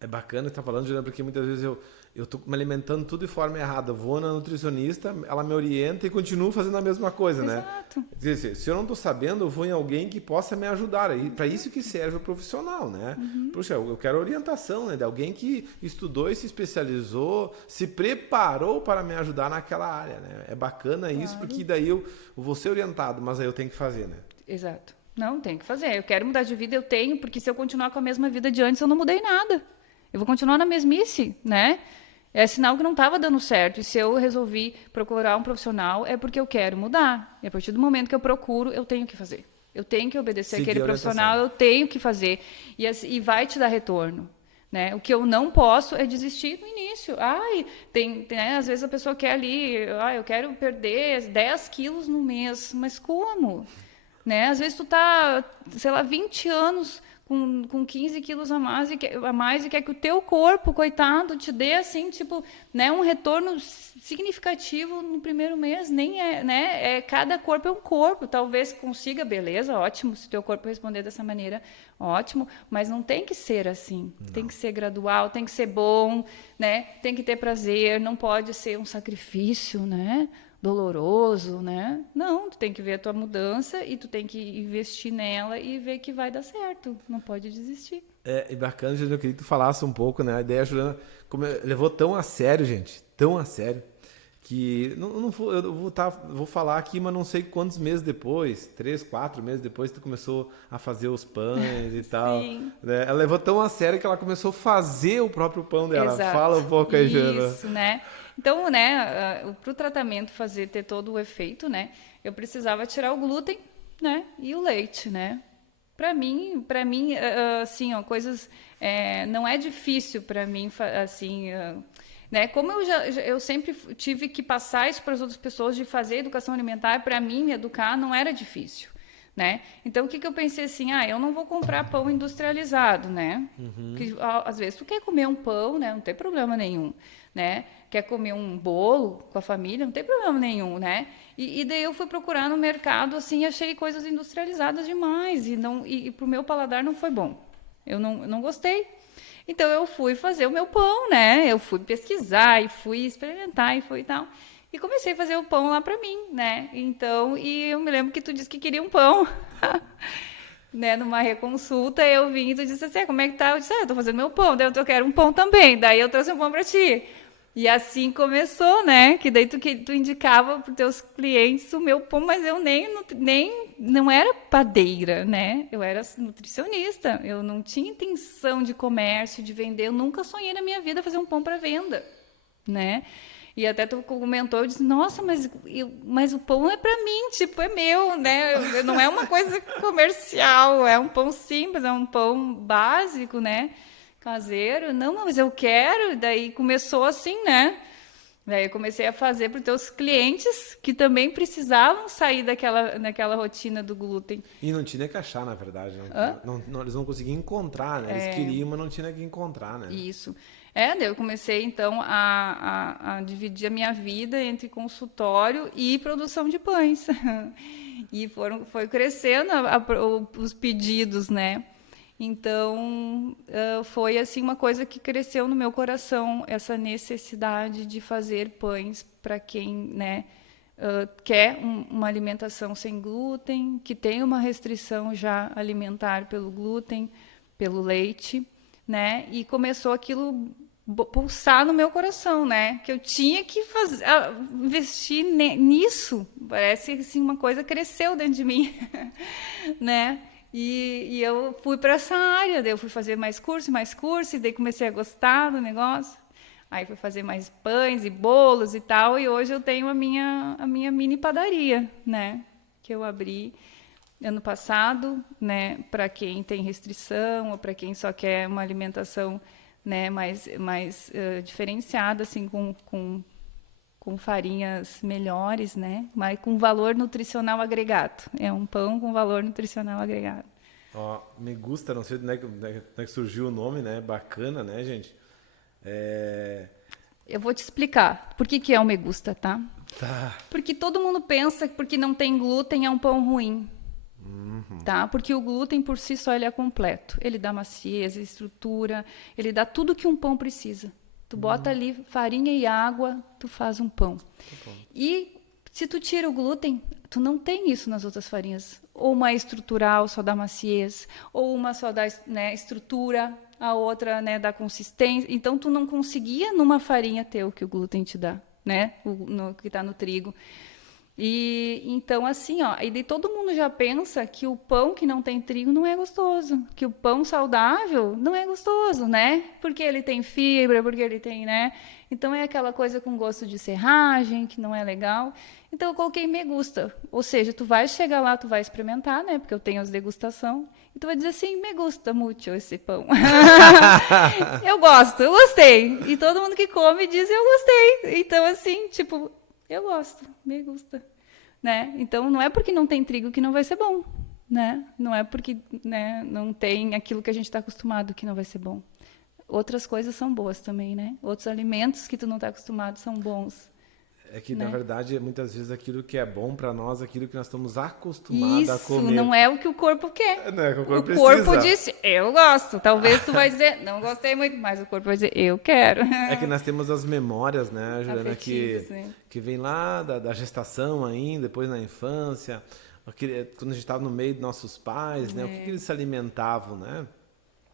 É bacana estar falando, Juliana, porque muitas vezes eu tô me alimentando tudo de forma errada. Eu vou na nutricionista, ela me orienta e continuo fazendo a mesma coisa, né? Exato. Quer dizer, se eu não estou sabendo, eu vou em alguém que possa me ajudar. E para isso que serve o profissional, né? Puxa, eu quero orientação, né? De alguém que estudou e se especializou, se preparou para me ajudar naquela área, né? É bacana isso, porque daí eu vou ser orientado, mas aí eu tenho que fazer, né? Exato. Não, tem que fazer. Eu quero mudar de vida, eu tenho, porque se eu continuar com a mesma vida de antes, eu não mudei nada. Eu vou continuar na mesmice, né? É sinal que não estava dando certo. E se eu resolvi procurar um profissional, é porque eu quero mudar. E a partir do momento que eu procuro, eu tenho que fazer. Eu tenho que obedecer Seguir aquele a profissional, eu orientação. tenho que fazer. E vai te dar retorno. Né? O que eu não posso é desistir no início. Ai, às vezes a pessoa quer ali, eu quero perder 10 quilos no mês. Mas como? Né? Às vezes tu tá, sei lá, 20 anos com 15 quilos a mais e quer que o teu corpo, coitado, te dê assim, tipo, né, um retorno significativo no primeiro mês. Nem é, né? Cada corpo é um corpo. Talvez consiga, beleza, ótimo, se o teu corpo responder dessa maneira, ótimo, mas não tem que ser assim. Não. Tem que ser gradual, tem que ser bom, né? Tem que ter prazer, não pode ser um sacrifício, né? Doloroso, né? Não, tu tem que ver a tua mudança e tu tem que investir nela e ver que vai dar certo. Não pode desistir. E bacana, Juliana, eu queria que tu falasse um pouco, né? A ideia, a Juliana, levou tão a sério, gente, tão a sério, que não vou, eu vou falar aqui, mas não sei quantos meses depois, 3, 4 meses depois, tu começou a fazer os pães e tal. Sim. Né? Ela levou tão a sério que ela começou a fazer o próprio pão dela. Exato. Fala um pouco aí, Juliana. Isso, né? Então, né, para o tratamento ter todo o efeito, né, eu precisava tirar o glúten, né, e o leite, né. Para mim, assim, ó, coisas, não é difícil para mim, assim, né, como eu sempre tive que passar isso para as outras pessoas de fazer educação alimentar, para mim me educar não era difícil. Né? Então, o que eu pensei assim, eu não vou comprar pão industrializado, né? Que, às vezes tu quer comer um pão, né? Não tem problema nenhum, né? Quer comer um bolo com a família, não tem problema nenhum, né? E daí eu fui procurar no mercado, assim, achei coisas industrializadas demais e pro meu paladar não foi bom. Eu não gostei. Então, eu fui fazer o meu pão, né? Eu fui pesquisar e fui experimentar e fui e tal. E comecei a fazer o pão lá para mim, né? Então, e eu me lembro que tu disse que queria um pão. Né? Numa reconsulta, eu vim e tu disse assim, como é que tá? Eu disse, eu tô fazendo meu pão, daí eu quero um pão também. Daí eu trouxe um pão para ti. E assim começou, né? Que daí tu indicava para os teus clientes o meu pão, mas eu não era padeira, né? Eu era nutricionista. Eu não tinha intenção de comércio, de vender. Eu nunca sonhei na minha vida fazer um pão para venda, né? E até tu comentou, eu disse, nossa, mas o pão é para mim, tipo, é meu, né? Não é uma coisa comercial, é um pão simples, é um pão básico, né? Caseiro. Não, mas eu quero. Daí começou assim, né? Daí eu comecei a fazer para os teus clientes que também precisavam sair daquela rotina do glúten. E não tinha que achar, na verdade. Né? Eles não conseguiam encontrar, né? Eles queriam, mas não tinha que encontrar, né? Isso. Daí eu comecei, então, a dividir a minha vida entre consultório e produção de pães. E foi crescendo os pedidos, né? Então, foi assim uma coisa que cresceu no meu coração, essa necessidade de fazer pães para quem, né, quer uma alimentação sem glúten, que tem uma restrição já alimentar pelo glúten, pelo leite, né? E começou aquilo pulsar no meu coração, né? Que eu tinha que investir nisso. Parece que assim, uma coisa cresceu dentro de mim, né? E eu fui para essa área, daí eu fui fazer mais curso, e daí comecei a gostar do negócio. Aí fui fazer mais pães e bolos e tal, e hoje eu tenho a minha mini padaria, né? Que eu abri ano passado, né? Para quem tem restrição ou para quem só quer uma alimentação, né? mais diferenciada, assim, com farinhas melhores, né? Mas com valor nutricional agregado. É um pão com valor nutricional agregado. Ó, me gusta, não sei de onde é que surgiu o nome, né? Bacana, né, gente? Eu vou te explicar por que é o me gusta, tá? Tá. Porque todo mundo pensa que porque não tem glúten é um pão ruim. Tá? Porque o glúten por si só ele é completo. Ele dá maciez, estrutura, ele dá tudo que um pão precisa. Tu bota ali farinha e água, tu faz um pão. bom. E se tu tira o glúten, tu não tem isso nas outras farinhas. Ou uma estrutural só dá maciez, ou uma só dá, né, estrutura, a outra, né, dá consistência. Então, tu não conseguia numa farinha ter o que o glúten te dá, né? Que está no trigo. E então, assim, ó, e daí todo mundo já pensa que o pão que não tem trigo não é gostoso, que o pão saudável não é gostoso, né? Porque ele tem fibra, porque ele tem, né? Então é aquela coisa com gosto de serragem, que não é legal. Então eu coloquei me gusta, ou seja, tu vai chegar lá, tu vai experimentar, né? Porque eu tenho as degustação, e tu vai dizer assim, me gusta muito esse pão. Eu gosto, eu gostei. E todo mundo que come diz, eu gostei. Então, assim, tipo, eu gosto, me gusta, né? Então, não é porque não tem trigo que não vai ser bom, né? Não é porque, né, não tem aquilo que a gente está acostumado que não vai ser bom. Outras coisas são boas também, né? Outros alimentos que tu não está acostumado são bons. É que, né? na verdade, muitas vezes aquilo que é bom para nós, aquilo que nós estamos acostumados a comer. Isso, não é o que o corpo quer. Não é o que o corpo corpo precisa. disse, eu gosto. Talvez tu vai dizer, não gostei muito, mas o corpo vai dizer, eu quero. É que nós temos as memórias, né, Juliana, Afetivas, né? que vem lá da gestação ainda, depois na infância, quando a gente estava no meio dos nossos pais, né, o que eles se alimentavam, né?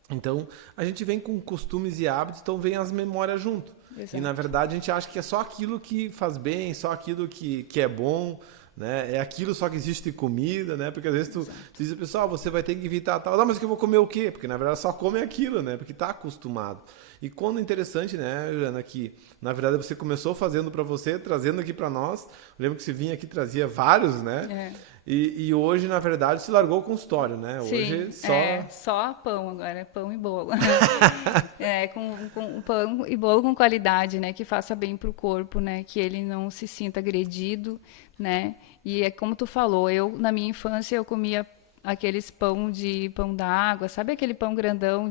Então, a gente vem com costumes e hábitos, então vem as memórias junto. Exato. E, na verdade, a gente acha que é só aquilo que faz bem, só aquilo que é bom, né? É aquilo só que existe comida, né? Porque às vezes tu diz, pessoal, você vai ter que evitar tal. Não, mas que eu vou comer o quê? Porque, na verdade, só come aquilo, né? Porque tá acostumado. E quando interessante, né, Juliana, que, na verdade, você começou fazendo para você, trazendo aqui para nós. Eu lembro que você vinha aqui, trazia vários, né? E hoje, na verdade, se largou o consultório, né? Sim, Hoje só pão agora, é pão e bolo. Com pão e bolo com qualidade, né? Que faça bem para o corpo, né? Que ele não se sinta agredido, né? E é como tu falou, na minha infância, eu comia aqueles pão d'água, sabe aquele pão grandão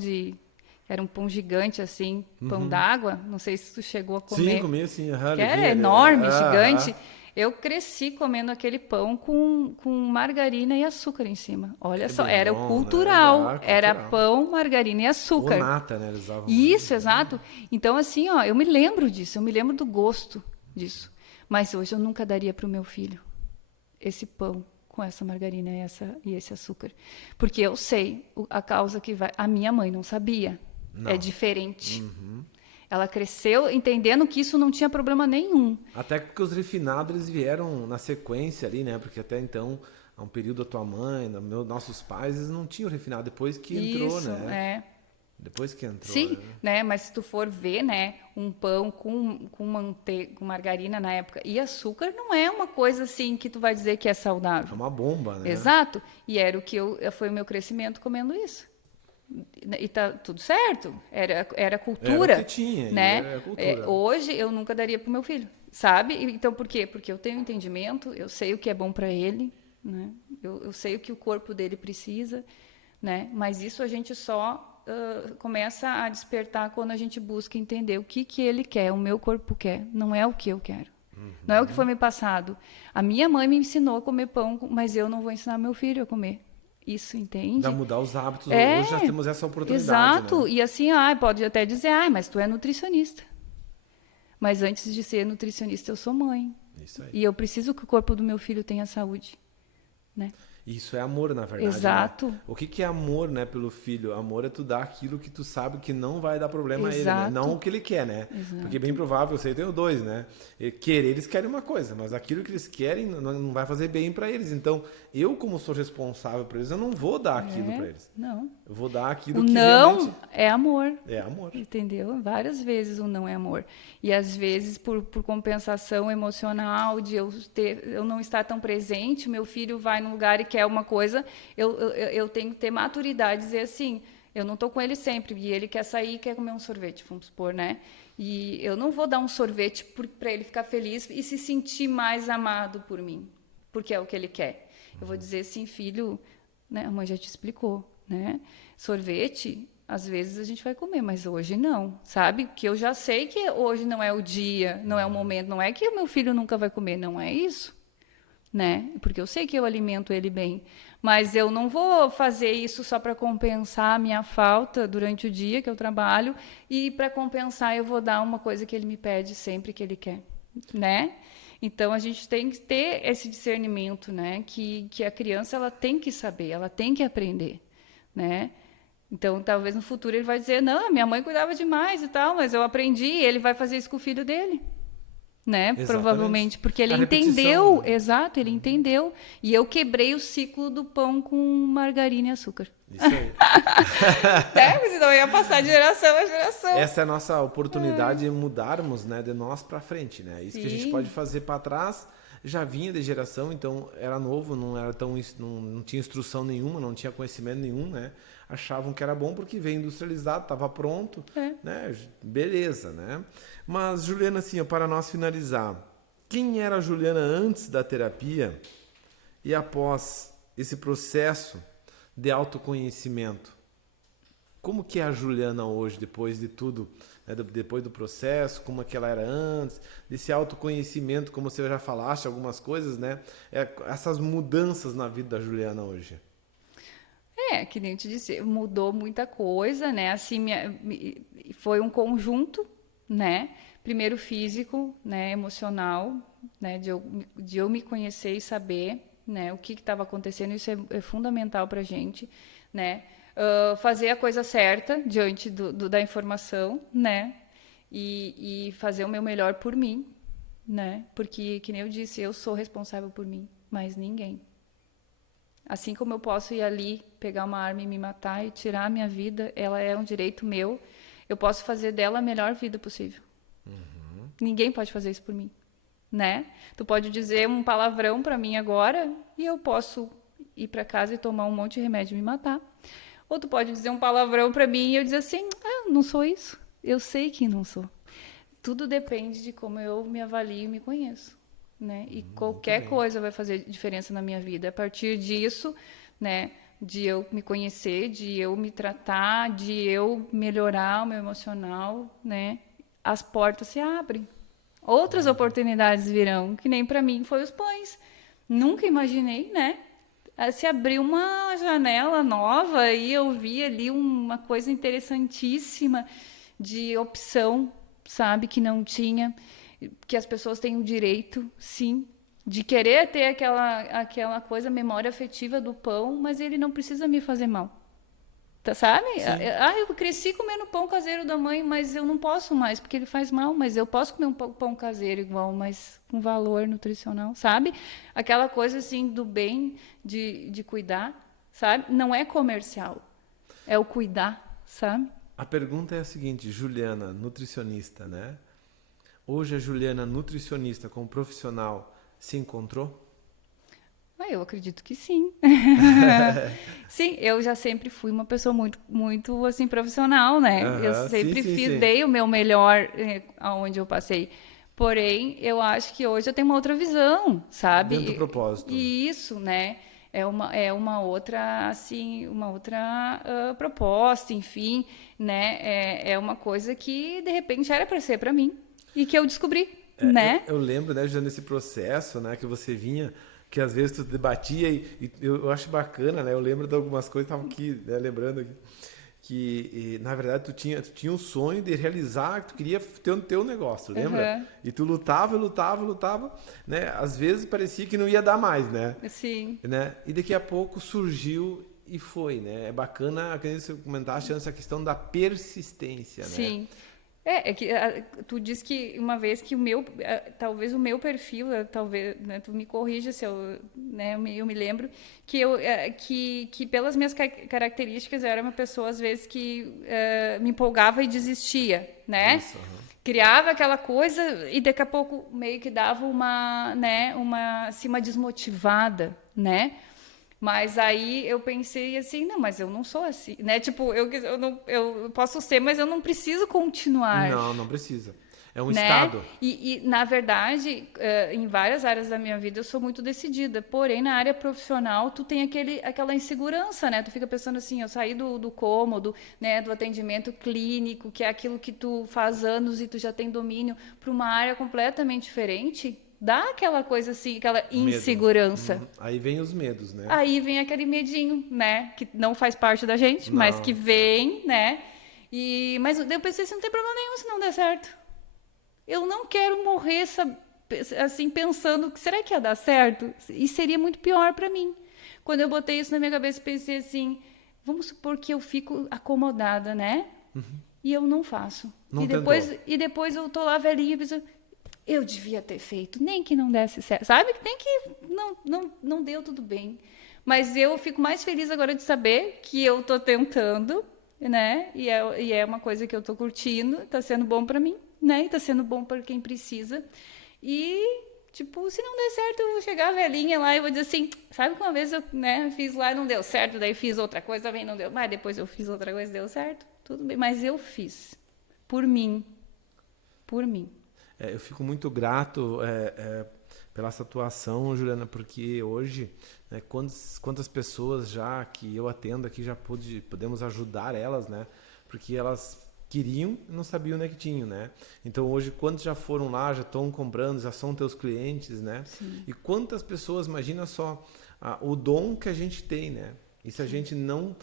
era um pão gigante, assim, pão d'água? Não sei se tu chegou a comer. Sim, comia sim. Que era enorme, gigante. Eu cresci comendo aquele pão com margarina e açúcar em cima. Olha só, era bom, o cultural. né? Era Cultural. pão, margarina e açúcar. Ou nata, né? Eles usavam Isso, exato. Então, assim, ó, eu me lembro disso, eu me lembro do gosto disso. Mas hoje eu nunca daria para o meu filho esse pão com essa margarina e esse açúcar. Porque eu sei a causa que vai... A minha mãe não sabia. Não. É diferente. Ela cresceu entendendo que isso não tinha problema nenhum. Até porque os refinados eles vieram na sequência ali, né? Porque até então, há um período da tua mãe, nossos pais, eles não tinham refinado. Depois que entrou, Isso, né? Depois que entrou. Sim, né? Mas se tu for ver, né, um pão com margarina na época e açúcar não é uma coisa assim que tu vai dizer que é saudável. É uma bomba, né? Exato. E era foi o meu crescimento comendo isso. E tá tudo certo. Era cultura. Era o que tinha, né? era cultura. Hoje eu nunca daria pro meu filho, sabe? Então por quê? Porque eu tenho entendimento, eu sei o que é bom para ele, né? Eu sei o que o corpo dele precisa, né? Mas isso a gente só começa a despertar quando a gente busca entender o que ele quer, o meu corpo quer, não é o que eu quero. Não é o que foi me passado. A minha mãe me ensinou a comer pão, mas eu não vou ensinar meu filho a comer. Isso, entende? Dá mudar os hábitos. Hoje já temos essa oportunidade. Exato. Né? E assim, pode até dizer, mas tu é nutricionista. Mas antes de ser nutricionista, eu sou mãe. Isso aí. E eu preciso que o corpo do meu filho tenha saúde, né? Isso é amor, na verdade. Exato. Né? O que é amor, né, pelo filho? Amor é tu dar aquilo que tu sabe que não vai dar problema Exato. a ele, né? Não o que ele quer, né? Exato. Porque é bem provável, eu tenho dois, né? Eles querem uma coisa, mas aquilo que eles querem não vai fazer bem para eles. Então, eu como sou responsável por eles, eu não vou dar aquilo para eles. Não. Eu vou dar aquilo que não realmente... é amor. É amor. Entendeu? Várias vezes o não é amor. E às vezes por compensação emocional, de eu não estar tão presente, meu filho vai num lugar e quer uma coisa, eu tenho que ter maturidade e dizer assim, eu não estou com ele sempre, e ele quer sair e quer comer um sorvete, vamos supor, né? E eu não vou dar um sorvete para ele ficar feliz e se sentir mais amado por mim, porque é o que ele quer. Eu vou dizer assim, filho, né, a mãe já te explicou, né? Sorvete, às vezes a gente vai comer, mas hoje não, sabe? Porque eu já sei que hoje não é o dia, não é o momento, não é que o meu filho nunca vai comer, não é isso, né? Porque eu sei que eu alimento ele bem, Mas eu não vou fazer isso só para compensar a minha falta durante o dia que eu trabalho e para compensar eu vou dar uma coisa que ele me pede sempre que ele quer, né? Então a gente tem que ter esse discernimento, né? Que a criança ela tem que saber, ela tem que aprender, né? Então talvez no futuro ele vai dizer, não, minha mãe cuidava demais e tal, mas eu aprendi, e ele vai fazer isso com o filho dele. Né? Exatamente. Provavelmente, porque ele A repetição, entendeu, né? exato, ele entendeu. E eu quebrei o ciclo do pão com margarina e açúcar. Isso aí. Né? Porque senão ia passar de geração a geração. Essa é a nossa oportunidade de mudarmos, né, de nós para frente, né? Isso que a gente Sim. pode fazer para trás já vinha de geração, então era novo, não era tão não tinha instrução nenhuma, não tinha conhecimento nenhum, né? Achavam que era bom porque veio industrializado, estava pronto, né? Beleza, né? Mas Juliana, assim, ó, para nós finalizar, quem era a Juliana antes da terapia e após esse processo de autoconhecimento? Como que é a Juliana hoje, depois de tudo, né? Depois do processo, como é que ela era antes, desse autoconhecimento, como você já falaste, algumas coisas, né? Essas mudanças na vida da Juliana hoje. Que nem eu te disse, mudou muita coisa, né? Assim, foi um conjunto, né? Primeiro físico, né? Emocional, né? De eu me conhecer e saber, né? O que estava acontecendo, isso é fundamental para a gente, né? Fazer a coisa certa diante da informação, né? E fazer o meu melhor por mim, né? Porque, que nem eu disse, eu sou responsável por mim, mas ninguém. Assim como eu posso ir ali, pegar uma arma e me matar e tirar a minha vida, ela é um direito meu, eu posso fazer dela a melhor vida possível. Uhum. Ninguém pode fazer isso por mim, né? Tu pode dizer um palavrão pra mim agora e eu posso ir pra casa e tomar um monte de remédio e me matar. Ou tu pode dizer um palavrão pra mim e eu dizer assim, não sou isso. Eu sei que não sou. Tudo depende de como eu me avalio e me conheço. Né? E qualquer coisa vai fazer diferença na minha vida. A partir disso, né, de eu me conhecer, de eu me tratar, de eu melhorar o meu emocional, né, as portas se abrem. Outras oportunidades virão, que nem para mim foi os pães. Nunca imaginei, né? Se abriu uma janela nova e eu vi ali uma coisa interessantíssima de opção, sabe, que não tinha. Que as pessoas têm o direito, sim, de querer ter aquela coisa, memória afetiva do pão, mas ele não precisa me fazer mal. Tá, sabe? Eu cresci comendo pão caseiro da mãe, mas eu não posso mais, porque ele faz mal, mas eu posso comer um pão caseiro igual, mas com valor nutricional, sabe? Aquela coisa, assim, do bem, de cuidar, sabe? Não é comercial, é o cuidar, sabe? A pergunta é a seguinte, Juliana, nutricionista, né? Hoje a Juliana, nutricionista, como profissional, se encontrou? Eu acredito que sim. Sim, eu já sempre fui uma pessoa muito, muito assim, profissional, né? Eu sempre dei o meu melhor aonde eu passei. Porém, eu acho que hoje eu tenho uma outra visão, sabe? Dentro do propósito. E isso, né? É uma outra, assim, proposta, enfim, né? É uma coisa que, de repente, era para ser para mim. E que eu descobri, né? Eu lembro, né, já nesse processo, né, que você vinha, que às vezes tu debatia e eu acho bacana, né? Eu lembro de algumas coisas, estava aqui, né, lembrando aqui, que na verdade tu tinha um sonho de realizar, que tu queria ter o teu negócio, lembra? Uhum. E tu lutava, né? Às vezes parecia que não ia dar mais, né? Sim. Né? E daqui a pouco surgiu e foi, né? É bacana, que você comentaste essa questão da persistência, né? Sim. Que tu disse que uma vez que talvez o meu perfil, talvez, né, tu me corrija se eu, né, eu me lembro que pelas minhas características eu era uma pessoa às vezes que me empolgava e desistia, né? Isso, Criava aquela coisa e daqui a pouco meio que dava uma desmotivada, né? Mas aí eu pensei assim, não, mas eu não sou assim, né? Tipo, eu posso ser, mas eu não preciso continuar. Não precisa. É um né? estado. E, na verdade, em várias áreas da minha vida eu sou muito decidida. Porém, na área profissional, tu tem aquela insegurança, né? Tu fica pensando assim, eu saí do cômodo, né? Do atendimento clínico, que é aquilo que tu faz anos e tu já tem domínio, para uma área completamente diferente, dá aquela coisa assim, aquela Medo. insegurança. Aí vem os medos, né? Aí vem aquele medinho, né? Que não faz parte da gente, Não. mas que vem, né? Mas eu pensei assim, não tem problema nenhum se não der certo. Eu não quero morrer assim, pensando que será que ia dar certo? E seria muito pior para mim. Quando eu botei isso na minha cabeça, pensei assim, vamos supor que eu fico acomodada, né? E eu não faço. Não E depois eu tô lá velhinha pensando, eu devia ter feito, nem que não desse certo, sabe? Nem que não deu tudo bem. Mas eu fico mais feliz agora de saber que eu tô tentando, né? E é uma coisa que eu tô curtindo, tá sendo bom para mim, né? E tá sendo bom para quem precisa. E, tipo, se não der certo, eu vou chegar velhinha lá e vou dizer assim, sabe que uma vez eu, né, fiz lá e não deu certo, daí fiz outra coisa, também não deu, mas depois eu fiz outra coisa e deu certo, tudo bem. Mas eu fiz, por mim. Eu fico muito grato pela essa atuação, Juliana, porque hoje, né, quantas pessoas já que eu atendo aqui já podemos ajudar elas, né? Porque elas queriam e não sabiam onde é que tinham, né? Então hoje, quantos já foram lá, já estão comprando, já são teus clientes, né? Sim. E quantas pessoas, imagina só, o dom que a gente tem, né? E se a gente não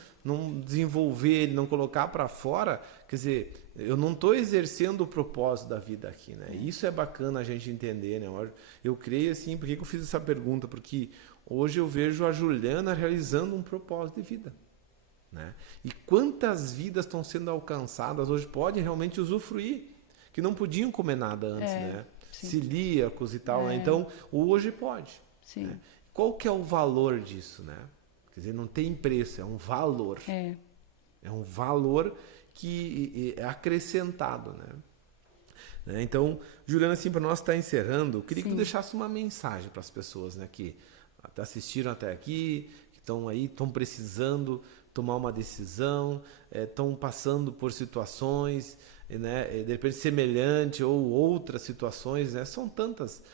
desenvolver ele, não colocar para fora, quer dizer, eu não estou exercendo o propósito da vida aqui, né? Isso é bacana a gente entender, né? Eu creio assim, por que eu fiz essa pergunta? Porque hoje eu vejo a Juliana realizando um propósito de vida, né? E quantas vidas estão sendo alcançadas hoje podem realmente usufruir, que não podiam comer nada antes, né? Sim. Celíacos e tal, né? Então, hoje pode. Sim. Né? Qual que é o valor disso, né? Quer dizer, não tem preço, é um valor. É um valor que é acrescentado, né? Então, Juliana, assim, para nós estar encerrando, eu queria que tu deixasse uma mensagem para as pessoas, né, que assistiram até aqui, que estão aí, estão precisando tomar uma decisão, estão passando por situações, né, de repente semelhante ou outras situações, né? São tantas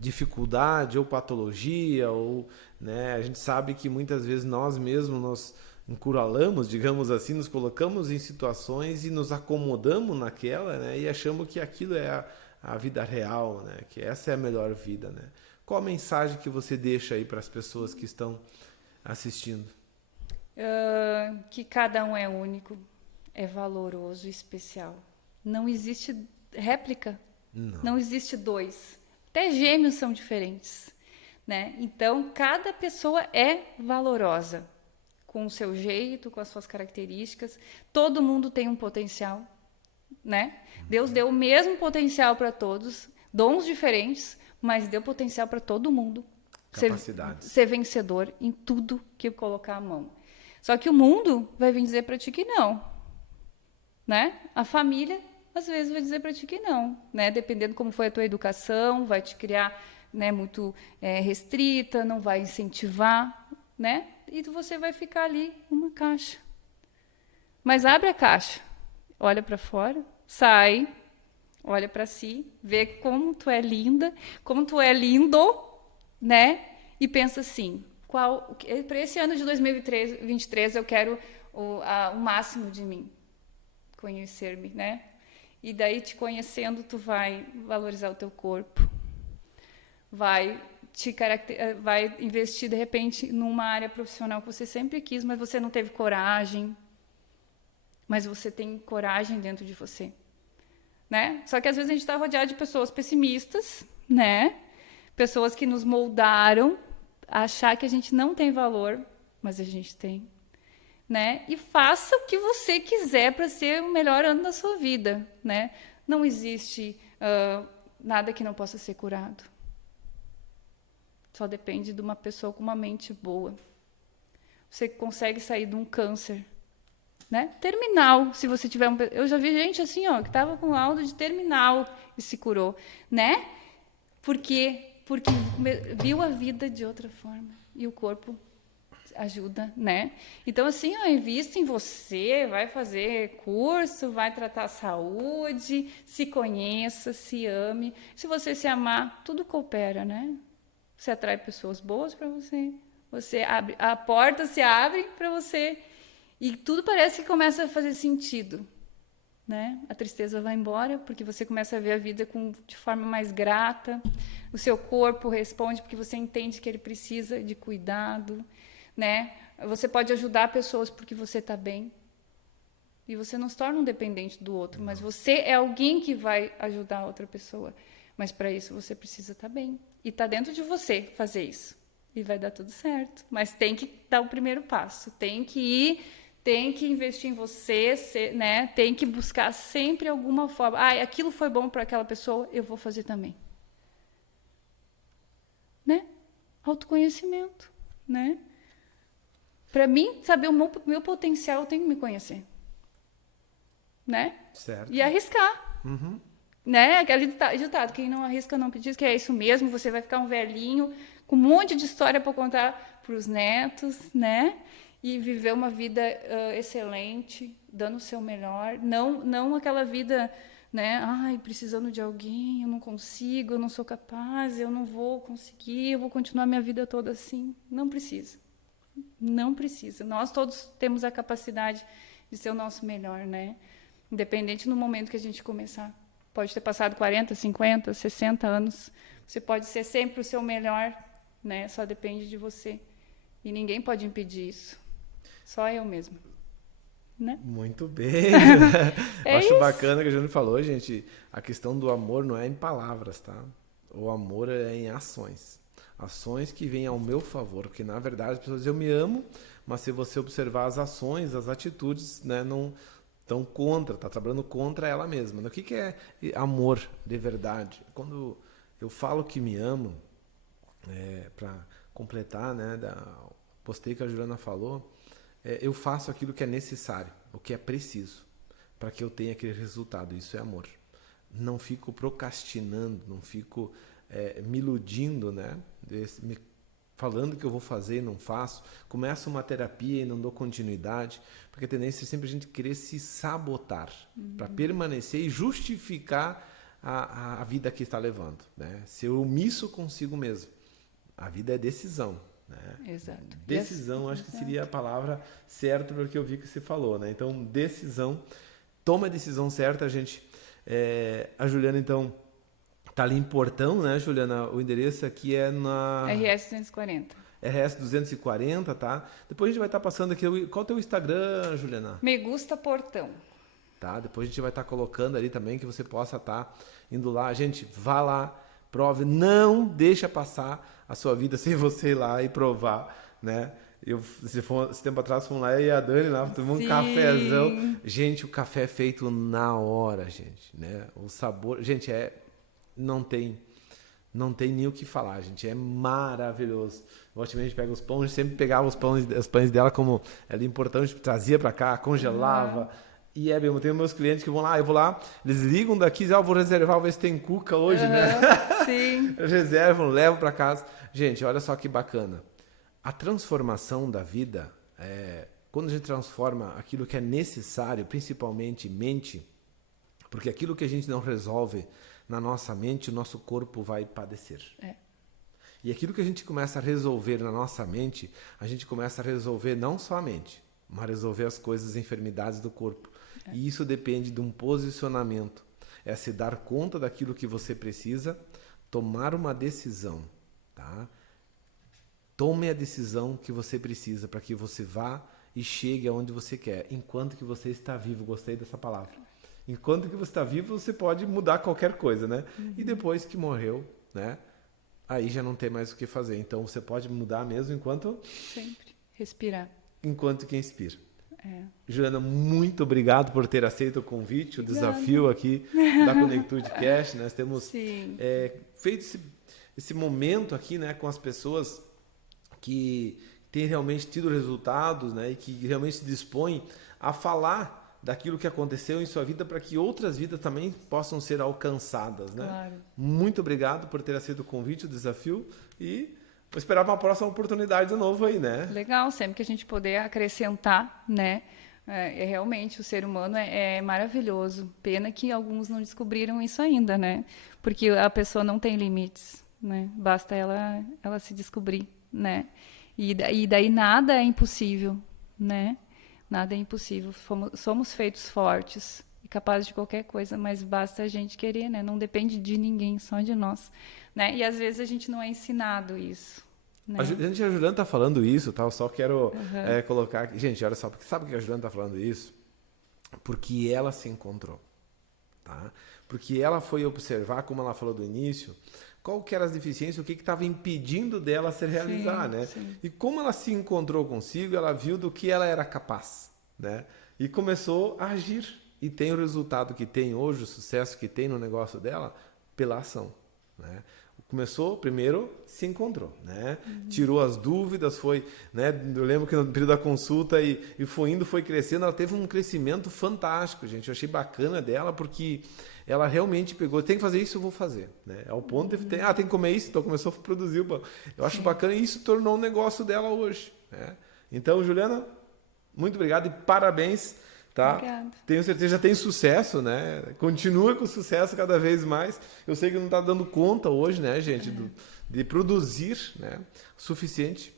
dificuldade ou patologia, ou, né, a gente sabe que muitas vezes nós mesmos nos encurralamos, digamos assim, nos colocamos em situações e nos acomodamos naquela, né, e achamos que aquilo é a vida real, né, que essa é a melhor vida, né? Qual a mensagem que você deixa aí para as pessoas que estão assistindo? Que cada um é único, é valoroso e especial. Não existe réplica, não existe dois. Até gêmeos são diferentes, né? Então, cada pessoa é valorosa, com o seu jeito, com as suas características. Todo mundo tem um potencial, né? Deus deu o mesmo potencial para todos, dons diferentes, mas deu potencial para todo mundo. Ser vencedor em tudo que colocar a mão. Só que o mundo vai vir dizer para ti que não, né? A família às vezes vai dizer para ti que não, né? Dependendo como foi a tua educação, vai te criar, né, muito restrita, não vai incentivar, né? E você vai ficar ali numa caixa. Mas abre a caixa, olha para fora, sai, olha para si, vê como tu é linda, como tu é lindo, né? E pensa assim, para esse ano de 2023 eu quero o máximo de mim, conhecer-me, né? E daí, te conhecendo, tu vai valorizar o teu corpo, vai investir, de repente, numa área profissional que você sempre quis, mas você não teve coragem. Mas você tem coragem dentro de você, né? Só que, às vezes, a gente está rodeado de pessoas pessimistas, né? Pessoas que nos moldaram a achar que a gente não tem valor, mas a gente tem. Né? E faça o que você quiser para ser o melhor ano da sua vida, né? Não existe nada que não possa ser curado. Só depende de uma pessoa com uma mente boa. Você consegue sair de um câncer, né? Terminal, se você tiver eu já vi gente assim, ó, que estava com laudo de terminal e se curou, né? Porque viu a vida de outra forma e o corpo ajuda, né? Então, assim, ó, invista em você, vai fazer curso, vai tratar a saúde, se conheça, se ame. Se você se amar, tudo coopera, né? Você atrai pessoas boas para você, você abre, a porta se abre para você e tudo parece que começa a fazer sentido, né? A tristeza vai embora, porque você começa a ver a vida de forma mais grata. O seu corpo responde, porque você entende que ele precisa de cuidado, né? Você pode ajudar pessoas porque você está bem. E você não se torna um dependente do outro, mas você é alguém que vai ajudar a outra pessoa. Mas para isso você precisa estar bem. E está dentro de você fazer isso. E vai dar tudo certo. Mas tem que dar o primeiro passo. Tem que ir, tem que investir em você, né? Tem que buscar sempre alguma forma. Ah, aquilo foi bom para aquela pessoa, eu vou fazer também. Né? Autoconhecimento, né? Para mim, saber o meu potencial, eu tenho que me conhecer. Né? Certo. E arriscar. Uhum. Né? Aquele ditado, quem não arrisca não diz que é isso mesmo, você vai ficar um velhinho com um monte de história para contar para os netos, né? E viver uma vida excelente, dando o seu melhor, não aquela vida, né? Ai, precisando de alguém, eu não consigo, eu não sou capaz, eu não vou conseguir, eu vou continuar minha vida toda assim. Não precisa. Não precisa. Nós todos temos a capacidade de ser o nosso melhor, né? Independente no momento que a gente começar. Pode ter passado 40, 50, 60 anos. Você pode ser sempre o seu melhor, né? Só depende de você. E ninguém pode impedir isso. Só eu mesma. Né? Muito bem. Acho isso. bacana que a Júlia falou, gente. A questão do amor não é em palavras, tá? O amor é em ações. Ações que vêm ao meu favor. Porque, na verdade, as pessoas dizem, eu me amo, mas se você observar as ações, as atitudes, né, não estão contra, está trabalhando contra ela mesma. O que é amor de verdade? Quando eu falo que me amo, para completar, né, postei que a Juliana falou, eu faço aquilo que é necessário, o que é preciso, para que eu tenha aquele resultado. Isso é amor. Não fico procrastinando, não fico me iludindo, né, falando que eu vou fazer e não faço, começo uma terapia e não dou continuidade, porque a tendência é sempre a gente querer se sabotar para permanecer e justificar a vida que está levando, né? Ser omisso consigo mesmo. A vida é decisão, né? Exato. Decisão, acho que seria a palavra certa para o que eu vi que você falou, né? Então, decisão, toma a decisão certa, a gente... a Juliana, então... Tá ali em Portão, né, Juliana? O endereço aqui é na... RS 240. RS 240, tá? Depois a gente vai estar passando aqui... Qual é o teu Instagram, Juliana? Me Gusta Portão. Tá? Depois a gente vai estar colocando ali também, que você possa estar indo lá. Gente, vá lá, prove. Não deixa passar a sua vida sem você ir lá e provar, né? Esse tempo atrás fomos lá e a Dani lá, tomamos um cafezão. Gente, o café é feito na hora, gente, né? O sabor... Gente, não tem nem o que falar, gente. É maravilhoso. Ultimamente a gente pega os pães, a gente sempre pegava os pães dela como era importante, a gente trazia para cá, congelava. E é mesmo, tem meus clientes que vão lá, eu vou lá, eles ligam daqui, eu vou reservar, vou ver se tem cuca hoje, né? Sim. Reservam, levam para casa. Gente, olha só que bacana. A transformação da vida, quando a gente transforma aquilo que é necessário, principalmente mente, porque aquilo que a gente não resolve na nossa mente, o nosso corpo vai padecer. E aquilo que a gente começa a resolver na nossa mente, a gente começa a resolver não só a mente, mas resolver as coisas, as enfermidades do corpo. E isso depende de um posicionamento. É se dar conta daquilo que você precisa, tomar uma decisão. Tá? Tome a decisão que você precisa para que você vá e chegue aonde você quer, enquanto que você está vivo. Gostei dessa palavra. Enquanto que você está vivo, você pode mudar qualquer coisa, né? E depois que morreu, né? Aí já não tem mais o que fazer. Então, você pode mudar mesmo enquanto... Sempre. Respirar. Enquanto que inspira. Juliana, muito obrigado por ter aceito o convite, o desafio aqui da Conectude Cash. Nós temos feito esse momento aqui, né, com as pessoas que têm realmente tido resultados, né, e que realmente se dispõem a falar daquilo que aconteceu em sua vida para que outras vidas também possam ser alcançadas, né? Claro. Muito obrigado por ter aceito o convite, o desafio, e vou esperar uma próxima oportunidade de novo aí, né? Legal, sempre que a gente puder acrescentar, né? Realmente o ser humano é maravilhoso. Pena que alguns não descobriram isso ainda, né? Porque a pessoa não tem limites, né? Basta ela se descobrir, né? E daí nada é impossível, né? Nada é impossível. Somos feitos fortes. é capaz de qualquer coisa, mas basta a gente querer, né? Não depende de ninguém, só de nós, né? E às vezes a gente não é ensinado isso, né? A Juliana tá falando isso, tá? Eu só quero colocar aqui. Gente, olha só, porque sabe por que a Juliana tá falando isso? Porque ela se encontrou, tá? Porque ela foi observar, como ela falou do início, qual que eram as deficiências, o que estava impedindo dela se realizar, né? Sim. E como ela se encontrou consigo, ela viu do que ela era capaz, né? E começou a agir. E tem o resultado que tem hoje, o sucesso que tem no negócio dela, pela ação, né? Começou, primeiro, se encontrou, né? Tirou as dúvidas, foi, né? Eu lembro que no período da consulta e foi indo, foi crescendo, ela teve um crescimento fantástico, gente. Eu achei bacana dela, porque ela realmente pegou, tem que fazer isso, eu vou fazer, né? Ao ponto de tem que comer isso, então começou a produzir. Eu acho bacana e isso tornou um negócio dela hoje, né? Então, Juliana, muito obrigado e parabéns. Tá? Obrigada. Tenho certeza, já tem sucesso, né? Continua com sucesso cada vez mais. Eu sei que não está dando conta hoje, né, gente, de produzir, né, o suficiente.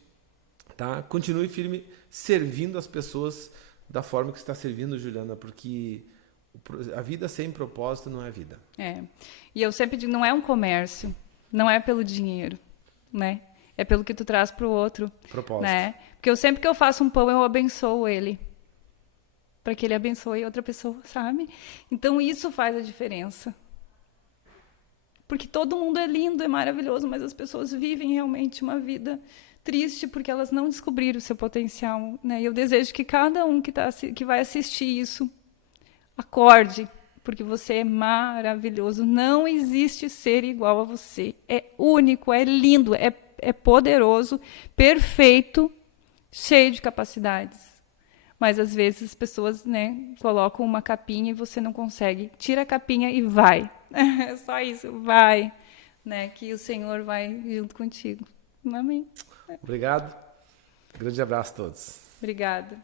Tá? Continue firme servindo as pessoas da forma que está servindo, Juliana, porque a vida sem propósito não é vida. E eu sempre digo, não é um comércio, não é pelo dinheiro, né? É pelo que tu traz para o outro. Propósito. Né? Porque sempre que eu faço um pão, eu abençoo ele. Para que ele abençoe outra pessoa, sabe? Então, isso faz a diferença. Porque todo mundo é lindo, é maravilhoso, mas as pessoas vivem realmente uma vida triste porque elas não descobriram o seu potencial, né? E eu desejo que cada um que vai assistir isso acorde, porque você é maravilhoso. Não existe ser igual a você. É único, é lindo, é poderoso, perfeito, cheio de capacidades. Mas, às vezes, as pessoas, né, colocam uma capinha e você não consegue. Tira a capinha e vai. É só isso, vai. Né, que o Senhor vai junto contigo. Amém. Obrigado. Grande abraço a todos. Obrigada.